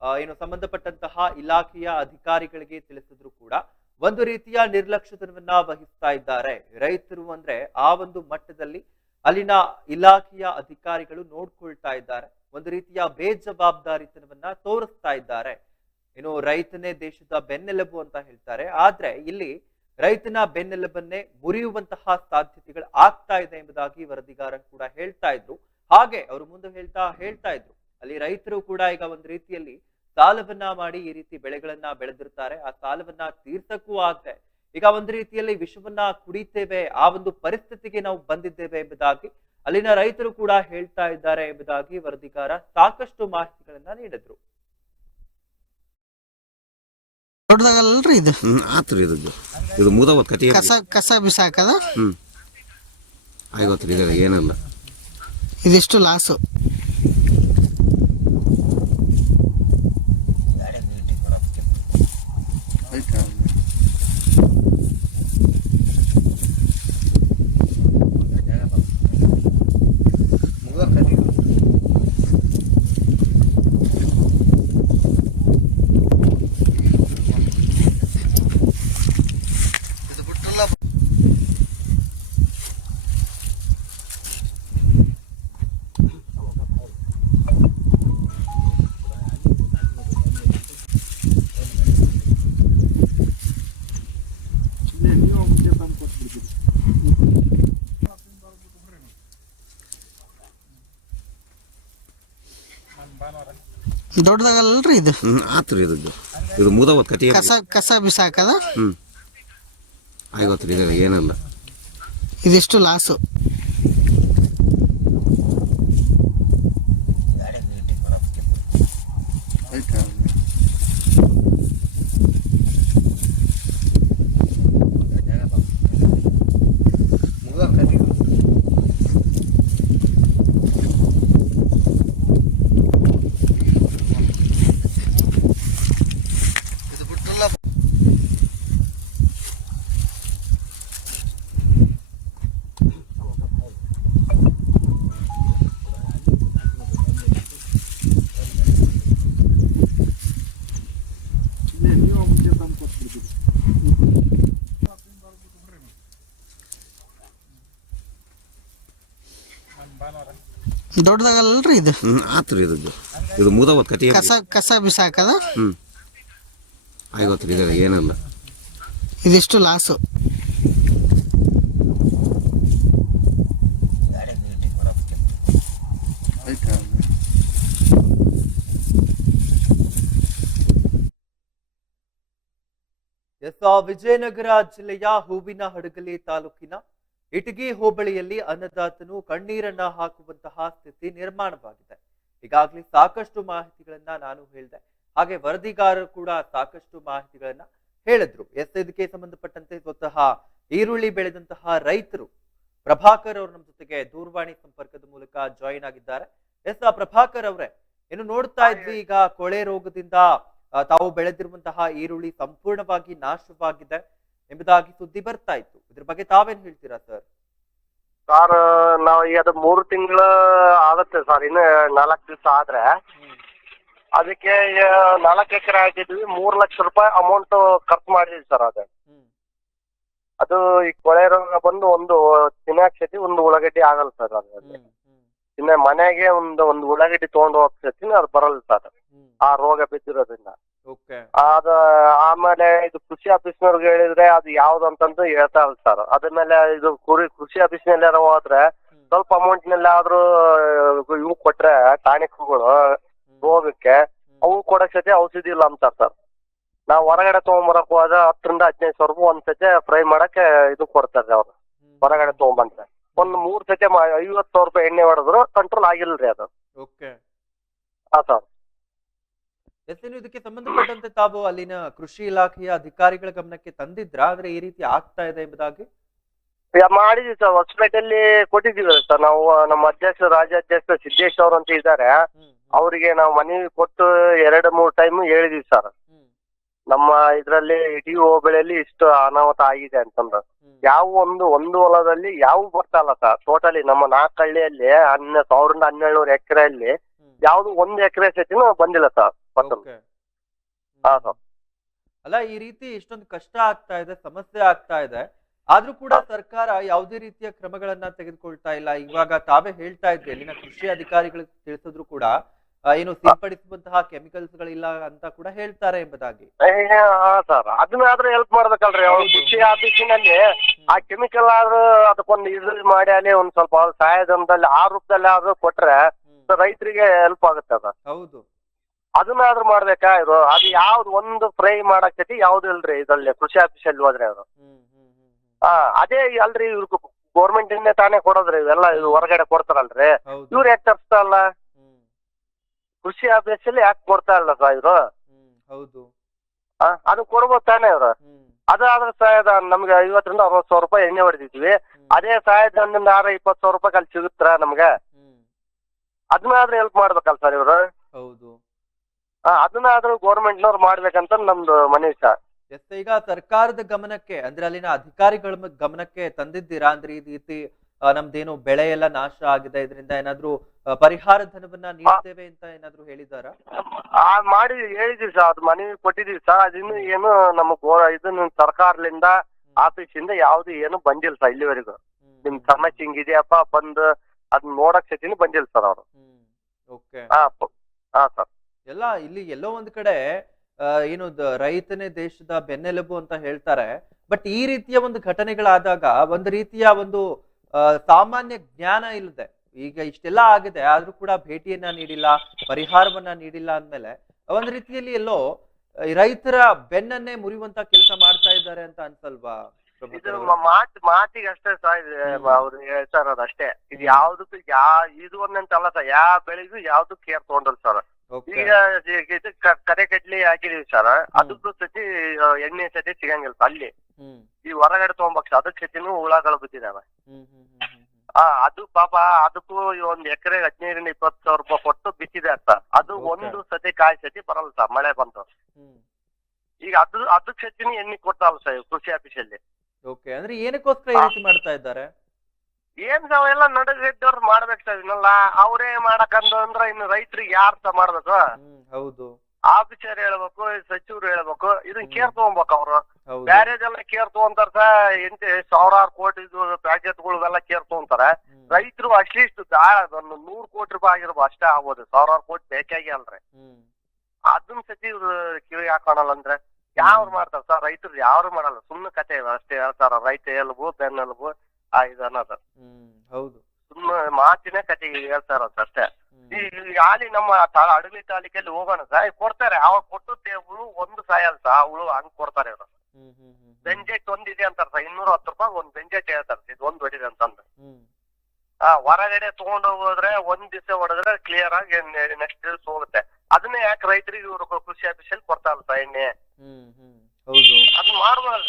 ಏನು ಸಂಬಂಧಪಟ್ಟಂತಹ ಇಲಾಖೆಯ ಅಧಿಕಾರಿಗಳಿಗೆ ತಿಳಿಸಿದ್ರು ಕೂಡ ಒಂದು ರೀತಿಯ ನಿರ್ಲಕ್ಷ್ಯತನವನ್ನ ವಹಿಸ್ತಾ ಇದ್ದಾರೆ ರೈತರು. ಅಂದ್ರೆ ಆ ಒಂದು ಮಟ್ಟದಲ್ಲಿ ಅಲ್ಲಿನ ಇಲಾಖೆಯ ಅಧಿಕಾರಿಗಳು ನೋಡ್ಕೊಳ್ತಾ ಇದ್ದಾರೆ, ಒಂದು ರೀತಿಯ ಬೇಜವಾಬ್ದಾರಿತನವನ್ನ ತೋರಿಸ್ತಾ ಇದ್ದಾರೆ. ಏನು ರೈತನೇ ದೇಶದ ಬೆನ್ನೆಲುಬು ಅಂತ ಹೇಳ್ತಾರೆ, ಆದ್ರೆ ಇಲ್ಲಿ ರೈತನ ಬೆನ್ನೆಲುಬನ್ನೇ ಮುರಿಯುವಂತಹ ಸಾಧ್ಯತೆಗಳು ಆಗ್ತಾ ಇದೆ ಎಂಬುದಾಗಿ ವರದಿಗಾರ ಕೂಡ ಹೇಳ್ತಾ ಇದ್ರು. ಹಾಗೆ ಅವರು ಮುಂದೆ ಹೇಳ್ತಾ ಇದ್ರು, ಅಲ್ಲಿ ರೈತರು ಕೂಡ ಈಗ ಒಂದು ರೀತಿಯಲ್ಲಿ ಸಾಲವನ್ನ ಮಾಡಿ ಈ ರೀತಿ ಬೆಳೆಗಳನ್ನ ಬೆಳೆದಿರ್ತಾರೆ, ಆ ಸಾಲವನ್ನ ತೀರ್ಸಕ್ಕೂ ಆಗದೆ ಈಗ ಒಂದು ರೀತಿಯಲ್ಲಿ ವಿಷವನ್ನ ಕುಡಿತೇವೆ, ಆ ಒಂದು ಪರಿಸ್ಥಿತಿಗೆ ನಾವು ಬಂದಿದ್ದೇವೆ ಎಂಬುದಾಗಿ ಅಲ್ಲಿನ ರೈತರು ಕೂಡ ಹೇಳ್ತಾ ಇದ್ದಾರೆ ಎಂಬುದಾಗಿ ವರದಿಗಾರ ಸಾಕಷ್ಟು ಮಾಹಿತಿಗಳನ್ನ ನೀಡಿದ್ರು. ದೊಡ್ಡದಾಗಲ್ರಿ ಇದು? ಆತ್ರಿ ಇದು ಮುದವ ಕತಿ ಕಸ ಬಿಸಾಕದ? ಆಗೋತ್ರಿ, ಇದ್ರಾಗ ಏನಿಲ್ಲ. ಇದೆಷ್ಟು ಲಾಸು? ದೊಡ್ಡದಾಗಲ್ರಿ ಇದು? ಆತ್ರಿ ಇದು ಮುದವ ಕತಿ ಕಸ ಬಿಸಾಕದ? ಆಗೋತ್ರಿ, ಇದ್ರಾಗ ಏನಿಲ್ಲ. ಇದೆಷ್ಟು ಲಾಸು? ದೊಡ್ಡದಾಗಲ್ರಿ ಇದು? ಆತ್ರಿ ಇದು ಮುದವ ಕತಿ ಕಸ ಬಿಸಾಕದ? ಆಗೋತ್ರಿ, ಇದ್ರಾಗ ಏನಿಲ್ಲ. ಇದೆಷ್ಟು ಲಾಸು? ವಿಜಯನಗರ ಜಿಲ್ಲೆಯ ಹೂವಿನಹಡಗಲಿ ತಾಲೂಕಿನ ಇಟಗಿ ಹೋಬಳಿಯಲ್ಲಿ ಅನ್ನದಾತನು ಕಣ್ಣೀರನ್ನ ಹಾಕುವಂತಹ ಸ್ಥಿತಿ ನಿರ್ಮಾಣವಾಗಿದೆ. ಈಗಾಗಲೇ ಸಾಕಷ್ಟು ಮಾಹಿತಿಗಳನ್ನ ನಾನು ಹೇಳಿದೆ, ಹಾಗೆ ವರದಿಗಾರರು ಕೂಡ ಸಾಕಷ್ಟು ಮಾಹಿತಿಗಳನ್ನ ಹೇಳಿದ್ರು. ಇದಕ್ಕೆ ಸಂಬಂಧಪಟ್ಟಂತೆ ಸ್ವತಃ ಈರುಳ್ಳಿ ಬೆಳೆದಂತಹ ರೈತರು ಪ್ರಭಾಕರ್ ಅವರು ನಮ್ಮ ಜೊತೆಗೆ ದೂರವಾಣಿ ಸಂಪರ್ಕದ ಮೂಲಕ ಜಾಯಿನ್ ಆಗಿದ್ದಾರೆ. ಪ್ರಭಾಕರ್ ಅವರೇ, ಏನು ನೋಡ್ತಾ ಇದ್ವಿ, ಈಗ ಕೊಳೆ ರೋಗದಿಂದ ತಾವು ಬೆಳೆದಿರುವಂತಹ ಈರುಳ್ಳಿ ಸಂಪೂರ್ಣವಾಗಿ ನಾಶವಾಗಿದೆ ಎಂಬುದಾಗಿ ಸುದ್ದಿ ಬರ್ತಾ ಇತ್ತು. ಇದ್ರ ಬಗ್ಗೆ ತಾವೇನ್ ಹೇಳ್ತೀರಾ ಸರ್? ಸರ್, ನಾವು ಈಗ ಅದು 3 ತಿಂಗಳು ಆಗುತ್ತೆ ಸರ್, ಇನ್ನು 4 ದಿವಸ ಆದ್ರೆ. ಅದಕ್ಕೆ 4 ಎಕರೆ ಹಾಕಿದ್ವಿ, 3 ಲಕ್ಷ ರೂಪಾಯಿ ಅಮೌಂಟ್ ಖರ್ಚು ಮಾಡಿದ್ವಿ ಸರ್. ಅದು ಈ ಕೊಳೆ ರೋಗ ಬಂದು ಒಂದು ತಿನ್ನಾಕ್ಸತಿ, ಒಂದು ಉಳ್ಳಾಗಡ್ಡಿ ಆಗಲ್ಲ ಸರ್. ಅದು ಇನ್ನ ಮನೆಗೆ ಒಂದು ಉಳ್ಳಾಗಡ್ಡಿ ತಗೊಂಡು ಹೋಗ್ಸತಿ, ಅದು ಬರಲ್ಲ ಸರ್, ಆ ರೋಗ ಬಿದ್ದಿರೋದ್ರಿಂದ. ಅದ ಆಮೇಲೆ ಇದು ಕೃಷಿ ಆಫೀಸ್ನವ್ರಿಗೆ ಹೇಳಿದ್ರೆ ಅದು ಯಾವ್ದು ಅಂತಂದು ಹೇಳ್ತಾ ಇಲ್ಲ ಸರ್. ಅದ್ಮೇಲೆ ಇದು ಕೃಷಿ ಆಫೀಸ್ನಲ್ಲಿ ಹೋದ್ರೆ ಸ್ವಲ್ಪ ಅಮೌಂಟ್ ನಲ್ಲಿ ಆದ್ರೂ ಇವು ಕೊಟ್ರೆ ಟಾನಿಕ್ಗಳು ರೋಗಕ್ಕೆ, ಅವು ಕೊಡಕ್ ಸತಿ ಔಷಧಿ ಇಲ್ಲ ಅಂತಾರ ಸರ್. ನಾವ್ ಹೊರಗಡೆ ತಗೊಂಬರಕ್ ಹೋದ್ರೆ 10 ರಿಂದ 15 ಸಾವಿರ ರೂಪಾಯಿ ಒಂದ್ ಸತಿ ಫ್ರೈ ಮಾಡಕ್ಕೆ ಇದು ಕೊಡ್ತಾರೆ ಅವ್ರು. ಹೊರಗಡೆ ತಗೊಂಬಂದ್ರೆ ಒಂದ್ 3 ಸತಿ 50,000 ರೂಪಾಯಿ ಎಣ್ಣೆ ಹೊಡೆದ್ರು ಕಂಟ್ರೋಲ್ ಆಗಿಲ್ರಿ ಅದು. ಹಾ ಸರ್. ಇದಕ್ಕೆ ಸಂಬಂಧಪಟ್ಟಂತೆ ತಾವು ಅಲ್ಲಿನ ಕೃಷಿ ಇಲಾಖೆಯ ಅಧಿಕಾರಿಗಳ ಗಮನಕ್ಕೆ ತಂದಿದ್ರ, ಆದ್ರೆ ಈ ರೀತಿ ಆಗ್ತಾ ಇದೆ ಎಂಬುದಾಗಿ? ಮಾಡಿದ್ವಿ ಸರ್, ಹೊಸಪೇಟೆಯಲ್ಲಿ ಕೊಟ್ಟಿದ್ದೀವಿ ಸರ್. ನಾವು ನಮ್ಮ ರಾಜ್ಯಾಧ್ಯಕ್ಷ ಸಿದ್ದೇಶ್ ಅವರು ಅಂತ ಇದ್ದಾರೆ, ಅವರಿಗೆ ನಾವು ಮನವಿ ಕೊಟ್ಟು 2-3 ಟೈಮ್ ಹೇಳಿದೀವಿ ಸರ್. ನಮ್ಮ ಇದ್ರಲ್ಲಿ ಇಡೀ ಹೋಬಳಿಯಲ್ಲಿ ಇಷ್ಟು ಅನಾಹುತ ಆಗಿದೆ ಅಂತಂದ್ರೆ ಯಾವ ಒಂದು ಹೊಲದಲ್ಲಿ ಯಾವ ಬರ್ತಾ ಇಲ್ಲ ಸರ್. ಟೋಟಲಿ ನಮ್ಮ 4 ಹಳ್ಳಿಯಲ್ಲಿ 1,000 ರಿಂದ 1,700 ಎಕರೆಯಲ್ಲಿ ಯಾವ್ದು 1 ಎಕರೆ ಸತಿನೂ ಬಂದಿಲ್ಲ ಸರ್ ಫಸಲು. ಓಕೆ. ಹಾ ಸರ್. ಅಲ್ಲ, ಈ ರೀತಿ ಇಷ್ಟೊಂದು ಕಷ್ಟ ಆಗ್ತಾ ಇದೆ, ಸಮಸ್ಯೆ ಆಗ್ತಾ ಇದೆ, ಆದ್ರೂ ಕೂಡ ಸರ್ಕಾರ ಯಾವುದೇ ರೀತಿಯ ಕ್ರಮಗಳನ್ನ ತೆಗೆದುಕೊಳ್ತಾ ಇಲ್ಲ. ಇವಾಗ ತಾವೇ ಹೇಳ್ತಾ ಇದ್ರಿ, ಅಲ್ಲಿನ ಕೃಷಿ ಅಧಿಕಾರಿಗಳಿಗೆ ತಿಳಿಸಿದ್ರು ಕೂಡ ಏನು ಸಿಂಪಡಿಸುವಂತಹ ಕೆಮಿಕಲ್ಸ್ ಗಳಿಲ್ಲ ಅಂತ ಕೂಡ ಹೇಳ್ತಾರೆ ಎಂಬುದಾಗಿ. ಹಾ ಸರ್, ಅದನ್ನಾದ್ರೂ ಹೆಲ್ಪ್ ಮಾಡ್ಬೇಕಲ್ರಿ ಅವ್ರು. ಕೃಷಿ ಆಫೀಸಿನಲ್ಲಿ ಆ ಕೆಮಿಕಲ್ ಆದ್ರೂ ಅದಕ್ಕೊಂದು ಇದು ಮಾಡಿ ಅಲ್ಲಿ ಒಂದ್ ಸ್ವಲ್ಪ ಸಹಾಯಧನದಲ್ಲಿ ಆ ರೂಪದಲ್ಲಿ ಆದ್ರೂ ಕೊಟ್ರೆ ರೈತರಿಗೆ ಹೆಲ್ಪ್ ಆಗುತ್ತೆ ಅದ. ಹೌದು. ಅದನ್ನಾದ್ರೂ ಮಾಡ್ಬೇಕಾ ಇವರು? ಅದು ಯಾವ್ದು ಒಂದು ಫ್ರೈ ಮಾಡಾಕತಿ ಯಾವ್ದು ಇಲ್ರಿ ಇದ್ರಲ್ಲಿ ಕೃಷಿ ಆಫೀಸಲ್ಲಿ ಹೋದ್ರೆ ಅವರು. ಅದೇ ಅಲ್ರಿ, ಇವ್ರು ಗೌರ್ಮೆಂಟ್ ಇಂದ ತಾನೇ ಕೊಡೋದ್ರಿ ಇವೆಲ್ಲ, ಇವ್ ಹೊರಗಡೆ ಕೊಡ್ತಾರಲ್ರಿ. ಇವ್ರು ಯಾಕೆ ತರ್ಸ್ತಾ ಇಲ್ಲ? ಕೃಷಿ ಆಫೀಸಲ್ಲಿ ಯಾಕೆ ಕೊಡ್ತಾ ಇಲ್ಲ ಸರ್ ಇವ್ರು? ಹೌದು. ಅದು ಕೊಡ್ಬೋದು ತಾನೇ ಇವ್ರು. ಅದಾದ್ರೆ ಸಹಾಯಧನ ನಮ್ಗೆ 50 ರಿಂದ 60 ಸಾವಿರ ರೂಪಾಯಿ ಎಣ್ಣೆ ಹೊಡೆದಿದ್ವಿ. ಅದೇ ಸಹಾಯಧನದಿಂದ 20 ಸಾವಿರ ರೂಪಾಯಿ ಅಲ್ಲಿ ಸಿಗುತ್ತಾ ನಮ್ಗೆ? ಅದನ್ನಾದ್ರೂ ಹೆಲ್ಪ್ ಮಾಡ್ಬೇಕಲ್ಲ ಸರ್ ಇವ್ರು. ಹೌದು. ಅದನ್ನಾದ್ರೂ ಗೌರ್ಮೆಂಟ್ನವ್ರು ಮಾಡ್ಬೇಕಂತ ನಮ್ದು ಮನವಿ ಸರ್. ಈಗ ಸರ್ಕಾರದ ಗಮನಕ್ಕೆ, ಅಂದ್ರೆ ಅಲ್ಲಿನ ಅಧಿಕಾರಿಗಳ ಗಮನಕ್ಕೆ ತಂದಿದ್ದೀರಾ? ಅಂದ್ರೆ ಈ ರೀತಿ ನಮ್ದೇನು ಬೆಳೆ ಎಲ್ಲ ನಾಶ ಆಗಿದೆ, ಇದರಿಂದ ಏನಾದ್ರು ಪರಿಹಾರ ಧನವನ್ನ ನೀಡ್ತೇವೆ ಅಂತ ಏನಾದ್ರು ಹೇಳಿದಾರ? ಮಾಡಿ ಹೇಳಿದೀವಿ ಸರ್, ಅದು ಮನವಿ ಕೊಟ್ಟಿದೀವಿ ಸರ್. ಅದಿನ್ನು ಏನು ನಮಗ್ ಇದನ್ನ ಸರ್ಕಾರದಿಂದ ಆಫೀಸಿಂದ ಯಾವ್ದು ಏನು ಬಂದಿಲ್ಲ ಸರ್ ಇಲ್ಲಿವರೆಗೂ. ನಿಮ್ ಸಮಸ್ಯೆ ಹಿಂಗಿದೆಯಪ್ಪ ಬಂದು ಅದನ್ನ ನೋಡಕ್ ಸತಿನೂ ಬಂದಿಲ್ಲ ಸರ್ ಅವರು. ಓಕೆ. ಹಾ ಸರ್. ಎಲ್ಲ ಇಲ್ಲಿ ಎಲ್ಲೋ ಒಂದ್ ಕಡೆ ಏನು ರೈತನೇ ದೇಶದ ಬೆನ್ನೆಲುಬು ಅಂತ ಹೇಳ್ತಾರೆ. ಬಟ್ ಈ ರೀತಿಯ ಒಂದು ಘಟನೆಗಳಾದಾಗ ಒಂದು ರೀತಿಯ ಒಂದು ಸಾಮಾನ್ಯ ಜ್ಞಾನ ಇಲ್ಲದೆ, ಈಗ ಇಷ್ಟೆಲ್ಲ ಆಗಿದೆ ಆದ್ರೂ ಕೂಡ ಭೇಟಿಯನ್ನ ನೀಡಿಲ್ಲ, ಪರಿಹಾರವನ್ನ ನೀಡಿಲ್ಲ ಅಂದ್ಮೇಲೆ ಒಂದ್ ರೀತಿಯಲ್ಲಿ ಎಲ್ಲೋ ರೈತರ ಬೆನ್ನನ್ನೇ ಮುರಿಯುವಂತ ಕೆಲಸ ಮಾಡ್ತಾ ಇದ್ದಾರೆ ಅಂತ ಅನ್ಸಲ್ವಾ? ಮಾತಿಗೆ ಅಷ್ಟೇ ಸರ್ ಅವ್ರು ಹೇಳ್ತಾರ ಅಷ್ಟೇ. ಇದು ಯಾವ್ದಕ್ಕೂ ಇದು ಒಂದಂತಲ್ಲ ಸರ್, ಯಾವ ಬೆಳೆಗೂ ಯಾವ್ದು ಕೇರ್ ತಗೊಂಡಲ್ ಸರ್. ಈಗ ಕರೆ ಕಡ್ಲಿ ಹಾಕಿದೀವಿ ಸರ್, ಅದಕ್ಕೂ ಸತಿ ಎಣ್ಣೆ ಸತಿ ಸಿಗಂಗಿಲ್ಲ ಅಲ್ಲಿ. ಈ ಹೊರಗಡೆ ತಗೊಂಬಕ್ ಅದಕ್ ಸತಿನೂ ಹುಳಗಳು ಬಿದ್ದಿದಾವೆ. ಅದು ಪಾಪ ಅದಕ್ಕೂ 1 ಎಕರೆ 15 ರಿಂದ 20 ಸಾವಿರ ರೂಪಾಯಿ ಕೊಟ್ಟು ಬಿತ್ತಿದೆ ಅಂತ. ಅದು ಒಂದು ಸತಿ ಕಾಯಿ ಸತಿ ಬರಲ್ಲ ಸರ್, ಮಳೆ ಬಂತು. ಈಗ ಅದಕ್ ಸತಿನೂ ಎಣ್ಣೆ ಕೊಡ್ತಾವಲ್ಲ ಸರ್ ಕೃಷಿ ಆಫೀಸಲ್ಲಿ. ಓಕೆ. ಅಂದ್ರೆ ಏನಕ್ಕೋಸ್ಕರ ಈ ರೀತಿ ಮಾಡ್ತಾ ಇದ್ದಾರೆ? ಏನ್ ನಾವೆಲ್ಲ ನಡಗಿದ್ದವ್ರು ಮಾಡ್ಬೇಕು ಸರ್. ಇನ್ನಲ್ಲ ಅವರೇ ಮಾಡಕಂದ್ರ ಇನ್ನು ರೈತರಿಗೆ ಯಾರು ಸಹ ಮಾಡ್ಬೇಕು? ಹೌದು. ಆಫೀಸರ್ ಹೇಳ್ಬೇಕು, ಸಚಿವರು ಹೇಳ್ಬೇಕು, ಇದನ್ನ ಕೇರ್ ತಗೊಂಬೇಕು ಅವ್ರು. ಬ್ಯಾರೇಜೆಲ್ಲ ಕೇರ್ ತಗೊಂತಾರ ಸರ್. 1000 ಕೋಟಿ ಪ್ಯಾಕೆಟ್ಗಳೆಲ್ಲ ಕೇರ್ ತಗೊಂತಾರೆ. ರೈತರು ಅಟ್ಲೀಸ್ಟ್ ಒಂದು 100 ಕೋಟಿ ರೂಪಾಯಿ ಆಗಿರ್ಬೋದು ಅಷ್ಟೇ ಆಗ್ಬೋದು. 1000 ಕೋಟಿ ಬೇಕಾಗಿ ಅಲ್ರಿ. ಅದನ್ನ ಸತಿ ಇವ್ರು ಕಿವಿ ಹಾಕೋಣಲ್ಲ ಅಂದ್ರೆ ಯಾವ್ರು ಮಾಡ್ತಾರ ಸರ್? ರೈತರು ಯಾರು ಮಾಡಲ್ಲ, ಸುಮ್ಮನೆ ಕತೆ ಅಷ್ಟೇ ಹೇಳ್ತಾರ. ರೈತ ಎಲ್ಬು ಬೆನ್ನೆಲ್ಬು ಇದು ಅನ್ನೋದು. ಹೌದು. ಸುಮ್ಮನೆ ಮಾತಿನ ಕತೆ ಹೇಳ್ತಾರ ಅಷ್ಟೇ. ಈ ಹಾಲಿ ನಮ್ಮ ಅಡಗಲಿ ತಾಲೂಕಲ್ಲಿ ಹೋಗೋಣ ಸರ್, ಕೊಡ್ತಾರೆ. ಅವಾಗ ಕೊಟ್ಟು ಹುಳು ಒಂದು ಸಾಯಲ್ಲ ಸರ್, ಹುಳು ಹಂಗ್ ಕೊಡ್ತಾರೆ ಇವ್ರು. ಬೆಂಜೆಟ್ ಒಂದಿದೆ ಅಂತಾರ ಸರ್, 210 ರೂಪಾಯಿ ಒಂದ್ ಬೆಂಜೆಟ್ ಹೇಳ್ತಾರ ಇದು ಒಂದ್ ಹೊಡಿದೆ ಅಂತಂದ್ರೆ. ಹೊರಗಡೆ ತಗೊಂಡು ಹೋದ್ರೆ ಒಂದ್ ದಿವಸ ಹೊಡೆದ್ರೆ ಕ್ಲಿಯರ್ ಆಗಿ ನೆಕ್ಸ್ಟ್ ದಿವಸ ಹೋಗುತ್ತೆ. ಅದನ್ನೇ ಯಾಕೆ ರೈತರಿಗೆ ಇವ್ರು ಕೃಷಿ ಆಫೀಸಲ್ಲಿ ಕೊಡ್ತಾರಲ್ಲ ಸರ್ ಎಣ್ಣೆ? ಅದು ಮಾಡ್ಬೋದು.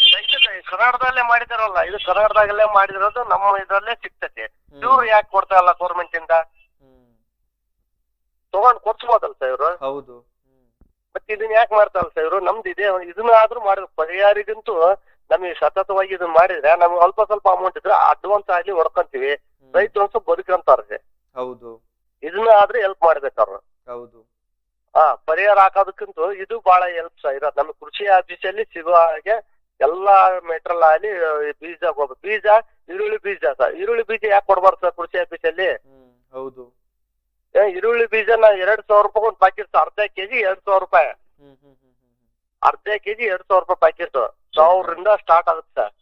ಕರ್ನಾಟಕದಲ್ಲೇ ಮಾಡಿದಾರಲ್ಲ, ಇದು ಕರ್ನಾಟಕದಲ್ಲೇ ಮಾಡಿದಿರೋದು ನಮ್ಮ ಇದ್ರಲ್ಲೇ ಸಿಗ್ತೈತಿ. ಇವ್ರು ಯಾಕೆ ಕೊಡ್ತಾ ಇಲ್ಲ ಗೌರ್ಮೆಂಟ್ ಇಂದ? ತಗೊಂಡ್ ಕೊಡ್ಸ್ಬೋದಲ್ಲ ಸರ್ ಇವ್ರು. ಹೌದು. ಮತ್ತೆ ಇದನ್ನ ಯಾಕೆ ಮಾಡ್ತಾರಲ್ಲ ಸರ್ ಇವ್ರು? ನಮ್ದು ಇದೆ, ಇದನ್ನ ಆದ್ರೂ ಮಾಡಿದ್ರು. ಪರಿಹಾರಿಗಂತೂ ನಮಗೆ ಸತತವಾಗಿ ಇದನ್ನ ಮಾಡಿದ್ರೆ ನಮ್ಗೆ ಅಲ್ಪ ಸ್ವಲ್ಪ ಅಮೌಂಟ್ ಇದ್ರೆ ಅಡ್ವಾನ್ಸ್ ಆಗ್ಲಿ ಹೊಡ್ಕೊಂತೀವಿ. ರೈತರು ಒಂದ್ ಸ್ವಲ್ಪ ಬದುಕಂತಾರ್ರಿ. ಹೌದು. ಇದನ್ನ ಆದ್ರೆ ಹೆಲ್ಪ್ ಮಾಡ್ಬೇಕವ್ರು. ಹೌದು. ಪರಿಹಾರ ಹಾಕೋದಕ್ಕಂತೂ ಇದು ಬಹಳ ಹೆಲ್ಪ್ ಸಹ ಇರೋದು. ನಮ್ಗೆ ಕೃಷಿ ಆಫೀಸಲ್ಲಿ ಸಿಗೋ ಹಾಗೆ ಎಲ್ಲಾ ಮೆಟೀರಿಯಲ್ ಆಗಲಿ ಬೀಜ ಹೋಗ್ಬೇಕು. ಬೀಜ ಈರುಳ್ಳಿ ಬೀಜ ಸರ್, ಈರುಳ್ಳಿ ಬೀಜ ಯಾಕೆ ಕೊಡ್ಬಾರ್ದು ಸರ್ ಕೃಷಿ ಆಫೀಸಲ್ಲಿ? ಹೌದು. ಈರುಳ್ಳಿ ಬೀಜನ 2000 ರೂಪಾಯಿ ಒಂದು ಪ್ಯಾಕೆಟ್ ಸರ್. ಅರ್ಧ ಕೆಜಿ 2000 ರೂಪಾಯಿ. ಅರ್ಧ ಕೆಜಿ 2000 ರೂಪಾಯಿ ಪ್ಯಾಕೆಟ್. 1000 ರಿಂದ ಸ್ಟಾರ್ಟ್ ಆಗುತ್ತೆ ಸರ್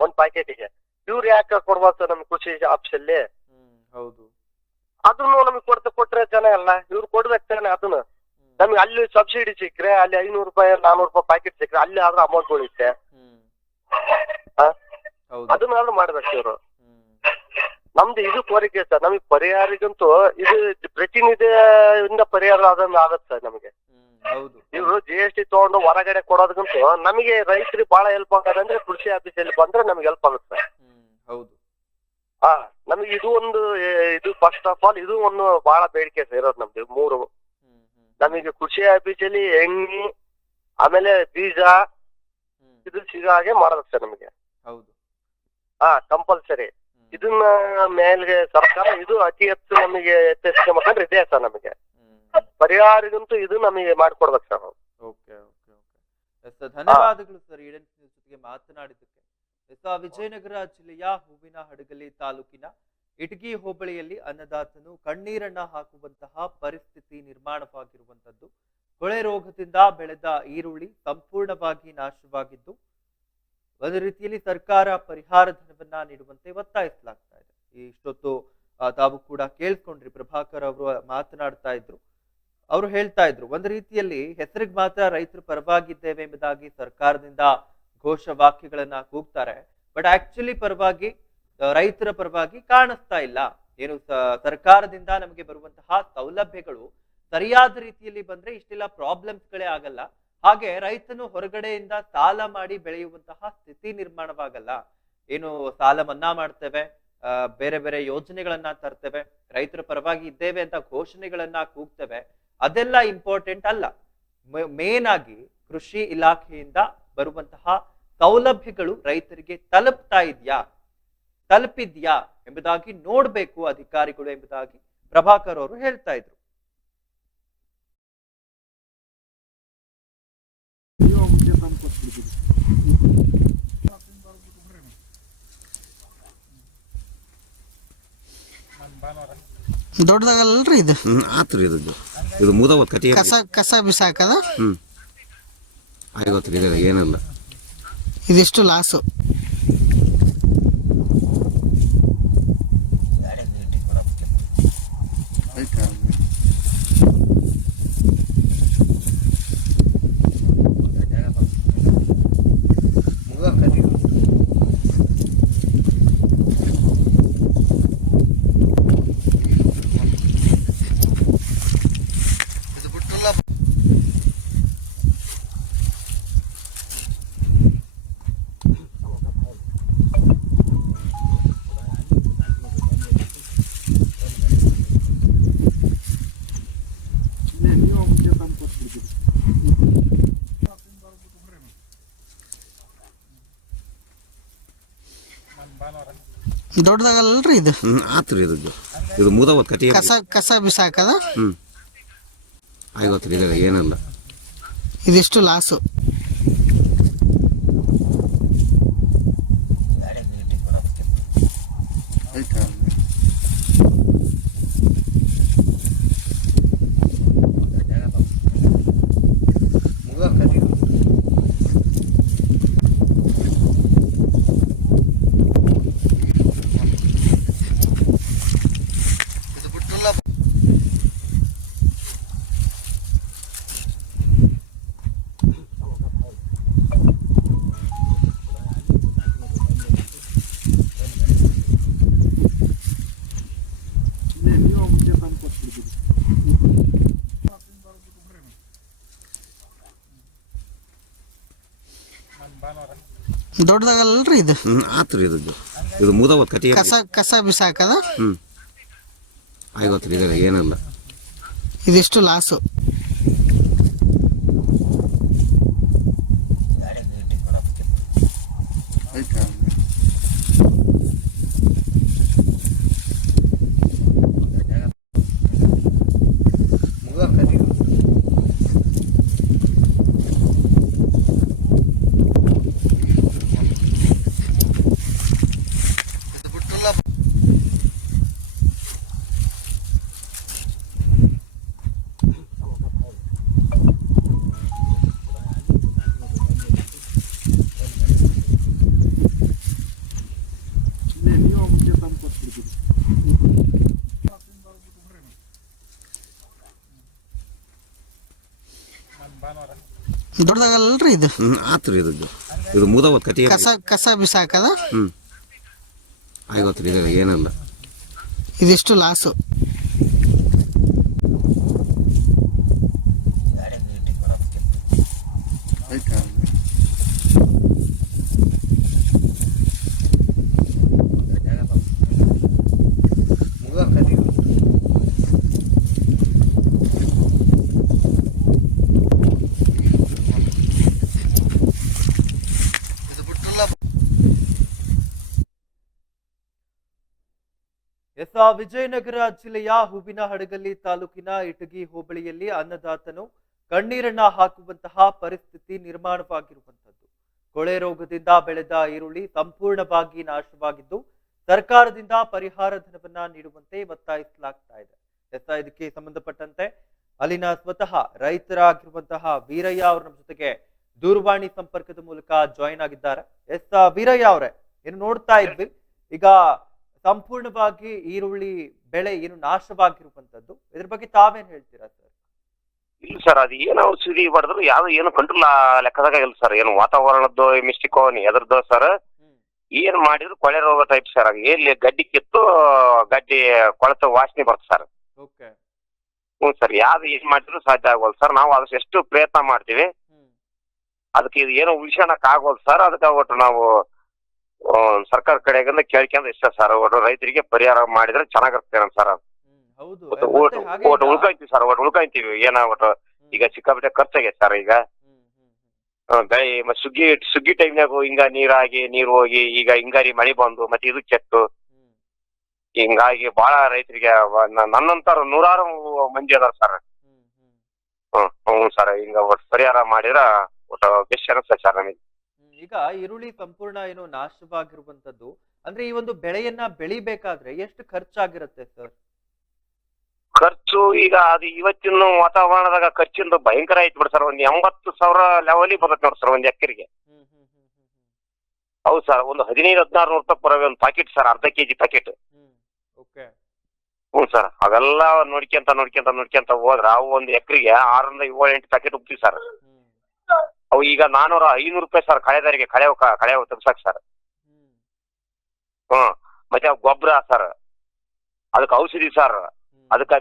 ಒಂದ್ ಪ್ಯಾಕೆಟಿಗೆ. ಇವ್ರು ಯಾಕೆ ಕೊಡ್ಬಾರ್ದು ಸರ್ ನಮ್ ಕೃಷಿ ಆಫೀಸಲ್ಲಿ? ಹೌದು. ಅದನ್ನು ನಮಗ್ ಕೊಟ್ರೆ ಚೆನ್ನಾಗಲ್ಲ. ಇವ್ರು ಕೊಡ್ಬೇಕು ತಾನೆ ಅದನ್ನ. ನಮ್ಗೆ ಅಲ್ಲಿ ಸಬ್ಸಿಡಿ ಸಿಕ್ಕ್ರೆ ಅಲ್ಲಿ 500 ರೂಪಾಯಿ 400 ರೂಪಾಯಿ ಪ್ಯಾಕೆಟ್ ಸಿಕ್ಕ್ರೆ ಅಲ್ಲಿ ಆದ್ರೂ ಅಮೌಂಟ್ ಉಳಿತೆ. ಅದನ್ನಾದ್ರೂ ಮಾಡ್ಬೇಕು ಇವ್ರು. ನಮ್ದು ಇದು ಕೋರಿಕೆ ಸರ್. ನಮಗ್ ಪರಿಹಾರಗಂತೂ ಇದು ಪ್ರತಿನಿಧಿಯಿಂದ ಪರಿಹಾರ ಅದನ್ನ ಆಗತ್ತೆ ಸರ್ ನಮಗೆ. ಇವ್ರು GST ತಗೊಂಡು ಹೊರಗಡೆ ಕೊಡೋದಕ್ಕಂತೂ ನಮಗೆ ರೈತರಿಗೆ ಬಹಳ ಹೆಲ್ಪ್ ಆಗೋದಂದ್ರೆ ಕೃಷಿ ಆಫೀಸಲ್ಲಿ ಬಂದ್ರೆ ನಮ್ಗೆ ಹೆಲ್ಪ್ ಆಗುತ್ತೆ. ಹೌದು. ನಮಗೆ ಇದು ಒಂದು ಇದು ಫಸ್ಟ್ ಆಫ್ ಆಲ್ ಇದು ಒಂದು ಬಹಳ ಬೇಡಿಕೆ ಇರೋದು ನಮ್ದು 3. ನಮಗೆ ಕೃಷಿ ಆಫೀಸಲ್ಲಿ ಎಣ್ಣೆ ಆಮೇಲೆ ಬೀಜ ಇದು ಸಿಗೋ ಹಾಗೆ ಮಾಡ್ಬೇಕು ಸರ್ ನಮಗೆ. ಹೌದು. ಕಂಪಲ್ಸರಿ. ಇದನ್ನ ಮೇಲ್ಗೆ ಸರ್ಕಾರ ಇದು ಅತಿ ಹೆಚ್ಚು ನಮಗೆ ಎತ್ತಿಸ್ಕೊಂಡ್ರೆ ಇದೆ ಸರ್ ನಮಗೆ. ಪರಿಹಾರಗಂತೂ ಇದು ನಮಗೆ ಮಾಡ್ಕೊಡ್ಬೇಕು sir. Okay okay okay yes ಧನ್ಯವಾದಗಳು ಸರ್ ಈಡನ್ ನ್ಯೂಸ್ ಜೊತೆಗೆ ಮಾತನಾಡಿದ್ದಕ್ಕೆ. ಎಸ್ ವಿಜಯನಗರ ಜಿಲ್ಲೆಯ ಹೂವಿನ ಹಡಗಲಿ ತಾಲೂಕಿನ ಇಟಗಿ ಹೋಬಳಿಯಲ್ಲಿ ಅನ್ನದಾತನು ಕಣ್ಣೀರನ್ನ ಹಾಕುವಂತಹ ಪರಿಸ್ಥಿತಿ ನಿರ್ಮಾಣವಾಗಿರುವಂತದ್ದು. ಕೊಳೆ ರೋಗದಿಂದ ಬೆಳೆದ ಈರುಳ್ಳಿ ಸಂಪೂರ್ಣವಾಗಿ ನಾಶವಾಗಿದ್ದು ಒಂದು ರೀತಿಯಲ್ಲಿ ಸರ್ಕಾರ ಪರಿಹಾರ ಧನವನ್ನ ನೀಡುವಂತೆ ಒತ್ತಾಯಿಸಲಾಗ್ತಾ ಇದೆ. ಇಷ್ಟೊತ್ತು ತಾವು ಕೂಡ ಕೇಳಿಸ್ಕೊಂಡ್ರಿ, ಪ್ರಭಾಕರ್ ಅವರು ಮಾತನಾಡ್ತಾ ಇದ್ರು. ಅವರು ಹೇಳ್ತಾ ಇದ್ರು, ಒಂದು ರೀತಿಯಲ್ಲಿ ಹೆಸರಿಗೆ ಮಾತ್ರ ರೈತರ ಪರವಾಗಿದ್ದೇವೆ ಎಂಬುದಾಗಿ ಸರ್ಕಾರದಿಂದ ಘೋಷವಾಕ್ಯಗಳನ್ನ ಕೂಗ್ತಾರೆ, ಬಟ್ ಆಕ್ಚುಲಿ ಪರವಾಗಿ ರೈತರ ಪರವಾಗಿ ಕಾಣಿಸ್ತಾ ಇಲ್ಲ. ಏನು ಸರ್ಕಾರದಿಂದ ನಮಗೆ ಬರುವಂತಹ ಸೌಲಭ್ಯಗಳು ಸರಿಯಾದ ರೀತಿಯಲ್ಲಿ ಬಂದ್ರೆ ಇಷ್ಟೆಲ್ಲ ಪ್ರಾಬ್ಲಮ್ಸ್ ಗಳೇ ಆಗಲ್ಲ. ಹಾಗೆ ರೈತನು ಹೊರಗಡೆಯಿಂದ ಸಾಲ ಮಾಡಿ ಬೆಳೆಯುವಂತಹ ಸ್ಥಿತಿ ನಿರ್ಮಾಣವಾಗಲ್ಲ. ಏನು ಸಾಲ ಮನ್ನಾ ಮಾಡ್ತೇವೆ, ಬೇರೆ ಬೇರೆ ಯೋಜನೆಗಳನ್ನ ತರ್ತೇವೆ, ರೈತರ ಪರವಾಗಿ ಇದ್ದೇವೆ ಅಂತ ಘೋಷಣೆಗಳನ್ನ ಕೂಗ್ತೇವೆ, ಅದೆಲ್ಲ ಇಂಪಾರ್ಟೆಂಟ್ ಅಲ್ಲ. ಮೇನ್ ಆಗಿ ಕೃಷಿ ಇಲಾಖೆಯಿಂದ ಬರುವಂತಹ ಸೌಲಭ್ಯಗಳು ರೈತರಿಗೆ ತಲುಪಿದ್ಯಾ ಎಂಬುದಾಗಿ ನೋಡ್ಬೇಕು ಅಧಿಕಾರಿಗಳು ಎಂಬುದಾಗಿ ಪ್ರಭಾಕರ್ ಅವರು ಹೇಳ್ತಾ ಇದ್ರು. ದೊಡ್ಡದಾಗಲ್ರಿ ಇದು? ಆತ್ರಿ ಇದು ಮುದವ ಕಟಿ ಕಸ ಬಿಸಾಕದ? ಆಗೋತ್ರಿ ಇದೆ ಏನಲ್ಲ. ಇದೆಷ್ಟು ಲಾಸು? ದೊಡ್ಡದಾಗಲ್ರಿ ಇದು? ಆತ್ರಿ ಇದು ಮುದವ ಕಟಿ ಕಸ ಬಿಸಾಕದ? ಆಗೋತ್ರಿ ಇದೆ ಏನಲ್ಲ. ಇದೆಷ್ಟು ಲಾಸು? ದೊಡ್ಡದಾಗಲ್ರಿ ಇದು? ಆತ್ರಿ ಇದು ಮುದವ ಕಟಿ ಕಸ ಬಿಸಾಕದ? ಆಗೋತ್ರಿ ಇದೆ ಏನಲ್ಲ. ಇದೆಷ್ಟು ಲಾಸು? ದೊಡ್ಡದಾಗಲ್ರಿ ಇದು? ಆತ್ರಿ ಇದು ಮುದವ ಕಟಿ ಕಸ ಬಿಸಾಕದ? ಆಗೋತ್ರಿ ಇದೆ ಏನಲ್ಲ. ಇದೆಷ್ಟು ಲಾಸು? ಎಸ್ ವಿಜಯನಗರ ಜಿಲ್ಲೆಯ ಹೂವಿನಹಡಗಲಿ ತಾಲೂಕಿನ ಇಟಗಿ ಹೋಬಳಿಯಲ್ಲಿ ಅನ್ನದಾತನು ಕಣ್ಣೀರನ್ನ ಹಾಕುವಂತಹ ಪರಿಸ್ಥಿತಿ ನಿರ್ಮಾಣವಾಗಿರುವಂತದ್ದು. ಕೊಳೆ ರೋಗದಿಂದ ಬೆಳೆದ ಈರುಳ್ಳಿ ಸಂಪೂರ್ಣವಾಗಿ ನಾಶವಾಗಿದ್ದು ಸರ್ಕಾರದಿಂದ ಪರಿಹಾರ ಧನವನ್ನ ನೀಡುವಂತೆ ಒತ್ತಾಯಿಸಲಾಗ್ತಾ ಇದೆ. ಇದಕ್ಕೆ ಸಂಬಂಧಪಟ್ಟಂತೆ ಅಲ್ಲಿನ ಸ್ವತಃ ರೈತರಾಗಿರುವಂತಹ ವೀರಯ್ಯ ಅವರ ನಮ್ಮ ಜೊತೆಗೆ ದೂರವಾಣಿ ಸಂಪರ್ಕದ ಮೂಲಕ ಜಾಯಿನ್ ಆಗಿದ್ದಾರೆ. ವೀರಯ್ಯ ಅವರೇ, ಏನು ನೋಡ್ತಾ ಇದ್ವಿ, ಈಗ ಸಂಪೂರ್ಣವಾಗಿ ಈರುಳ್ಳಿ ಬೆಳೆ ಏನು ನಾಶವಾಗಿರುವಂತದ್ದು, ಇದ್ರ ಬಗ್ಗೆ ತಾವೇನ್ ಹೇಳ್ತೀರಾ ಸರ್? ಇಲ್ಲ ಸರ್, ಅದು ಏನು ಔಷಧಿ ಹೊಡೆದ್ರು ಯಾವ್ದು ಏನು ಕಂಟ್ರೋಲ್ ಲೆಕ್ಕದಾಗ ಇಲ್ಲ ಸರ್. ಏನು ವಾತಾವರಣದ್ದು ಮಿಸ್ಟಿಕೋ ಎದ್ರದ್ದು ಸರ್, ಏನ್ ಮಾಡಿದ್ರು ಕೊಳೆ ರೋಗ ಟೈಪ್ ಸರ್. ಎಲ್ಲಿ ಗಡ್ಡಿ ಕಿತ್ತು ಗಡ್ಡಿ ಕೊಳೆತ ವಾಸನೆ ಬರ್ತದೆ ಸರ್. ಓಕೆ, ಹ್ಞೂ ಸರ್, ಯಾವ್ದು ಏನ್ ಮಾಡಿದ್ರು ಸಾಧ್ಯ ಆಗೋಲ್ಲ ಸರ್. ನಾವು ಅದಕ್ಕೆ ಎಷ್ಟು ಪ್ರಯತ್ನ ಮಾಡ್ತೀವಿ, ಅದಕ್ಕೆ ಇದು ಏನೋ ಉಳಿಸೋಣಕ್ ಆಗೋಲ್ಲ ಸರ್. ಅದಕ್ಕೆ ಒಟ್ಟು ನಾವು ಸರ್ಕಾರ ಕಡೆಗಿಂದ ಕೇಳ್ಕೊಂಡ್ ಇಷ್ಟ ಸರ್. ಒಟ್ಟು ರೈತರಿಗೆ ಪರಿಹಾರ ಮಾಡಿದ್ರೆ ಚೆನ್ನಾಗಿರ್ತೇನೆ ಸರ್. ಹೌದು, ಒಟ್ಟು ಉಳ್ಕೊಂತೀವಿ ಸರ್, ಒಟ್ಟು ಉಳ್ಕೊಂತೀವಿ. ಏನ ಒಟ್ಟು ಈಗ ಸಿಕ್ಕಾಪಟ್ಟೆ ಖರ್ಚಾಗೈತೆ ಸರ್. ಈಗ ಬೆಳೆ ಸುಗ್ಗಿ ಟೈಮ್ನಾಗು ಹಿಂಗ ನೀರು ಹೋಗಿ ಈಗ ಹಿಂಗಾರಿ ಮಳೆ ಬಂದು ಮತ್ತೆ ಇದು ಕೆಟ್ಟು ಹಿಂಗಾಗಿ ಬಹಳ ರೈತರಿಗೆ ನನ್ನಂತರ ನೂರಾರು ಮಂದಿ ಅದಾರ ಸರ್. ಹ್ಞೂ ಸರ್, ಹಿಂಗ ಒಟ್ಟು ಪರಿಹಾರ ಮಾಡಿದ್ರ ಒಟ್ಟು ಬೆಸ್ಟ್ ಅನಿಸ್ತದೆ ಸರ್ ನಮಗೆ. ಈಗ ಈರುಳ್ಳಿ ಸಂಪೂರ್ಣ ಏನು ನಾಶವಾಗಿರುವಂತದ್ದು ಅಂದ್ರೆ ಈ ಒಂದು ಬೆಳೆಯನ್ನ ಬೆಳಿಬೇಕಾದ್ರೆ ಎಷ್ಟು ಖರ್ಚಾಗಿರುತ್ತೆ ಸರ್? ಖರ್ಚು ಈಗ ಅದು ಇವತ್ತಿನ ವಾತಾವರಣದಾಗ ಖರ್ಚಿಂದು ಭಯಂಕರ ಐತಿ ಬಿಡಿ ಸರ್. ಒಂದ್ 80,000 ಲೆವೆಲಿ ಬರುತ್ತೆ ನೋಡಿ ಸರ್ ಒಂದ್ ಎಕರೆಗೆ. ಹೌದು ಸರ್, ಒಂದು 15-16 ರೂಪಾಯಿ ಪರವೇ ಒಂದು ಪ್ಯಾಕೆಟ್ ಸರ್, ಅರ್ಧ ಕೆಜಿ ಪ್ಯಾಕೆಟ್. ಹ್ಞೂ ಸರ್, ಅವೆಲ್ಲ ನೋಡ್ಕೊಂತ ಹೋದ್ರ ಅವು ಒಂದು ಎಕರೆಗೆ 6-7-8 ಪ್ಯಾಕೆಟ್ ಹೋಗ್ತೀವಿ ಸರ್. ಅವು ಈಗ 400-500 ರೂಪಾಯಿ ಸರ್ ಕಳೆದಾರಿಗೆ ಕಳೆ ತೆಗ್ಸಾಕ್ ಸರ್. ಮತ್ತೆ ಗೊಬ್ಬರ ಸರ್, ಅದಕ್ಕೆ ಔಷಧಿ ಸರ್, ಅದಕ್ಕೆ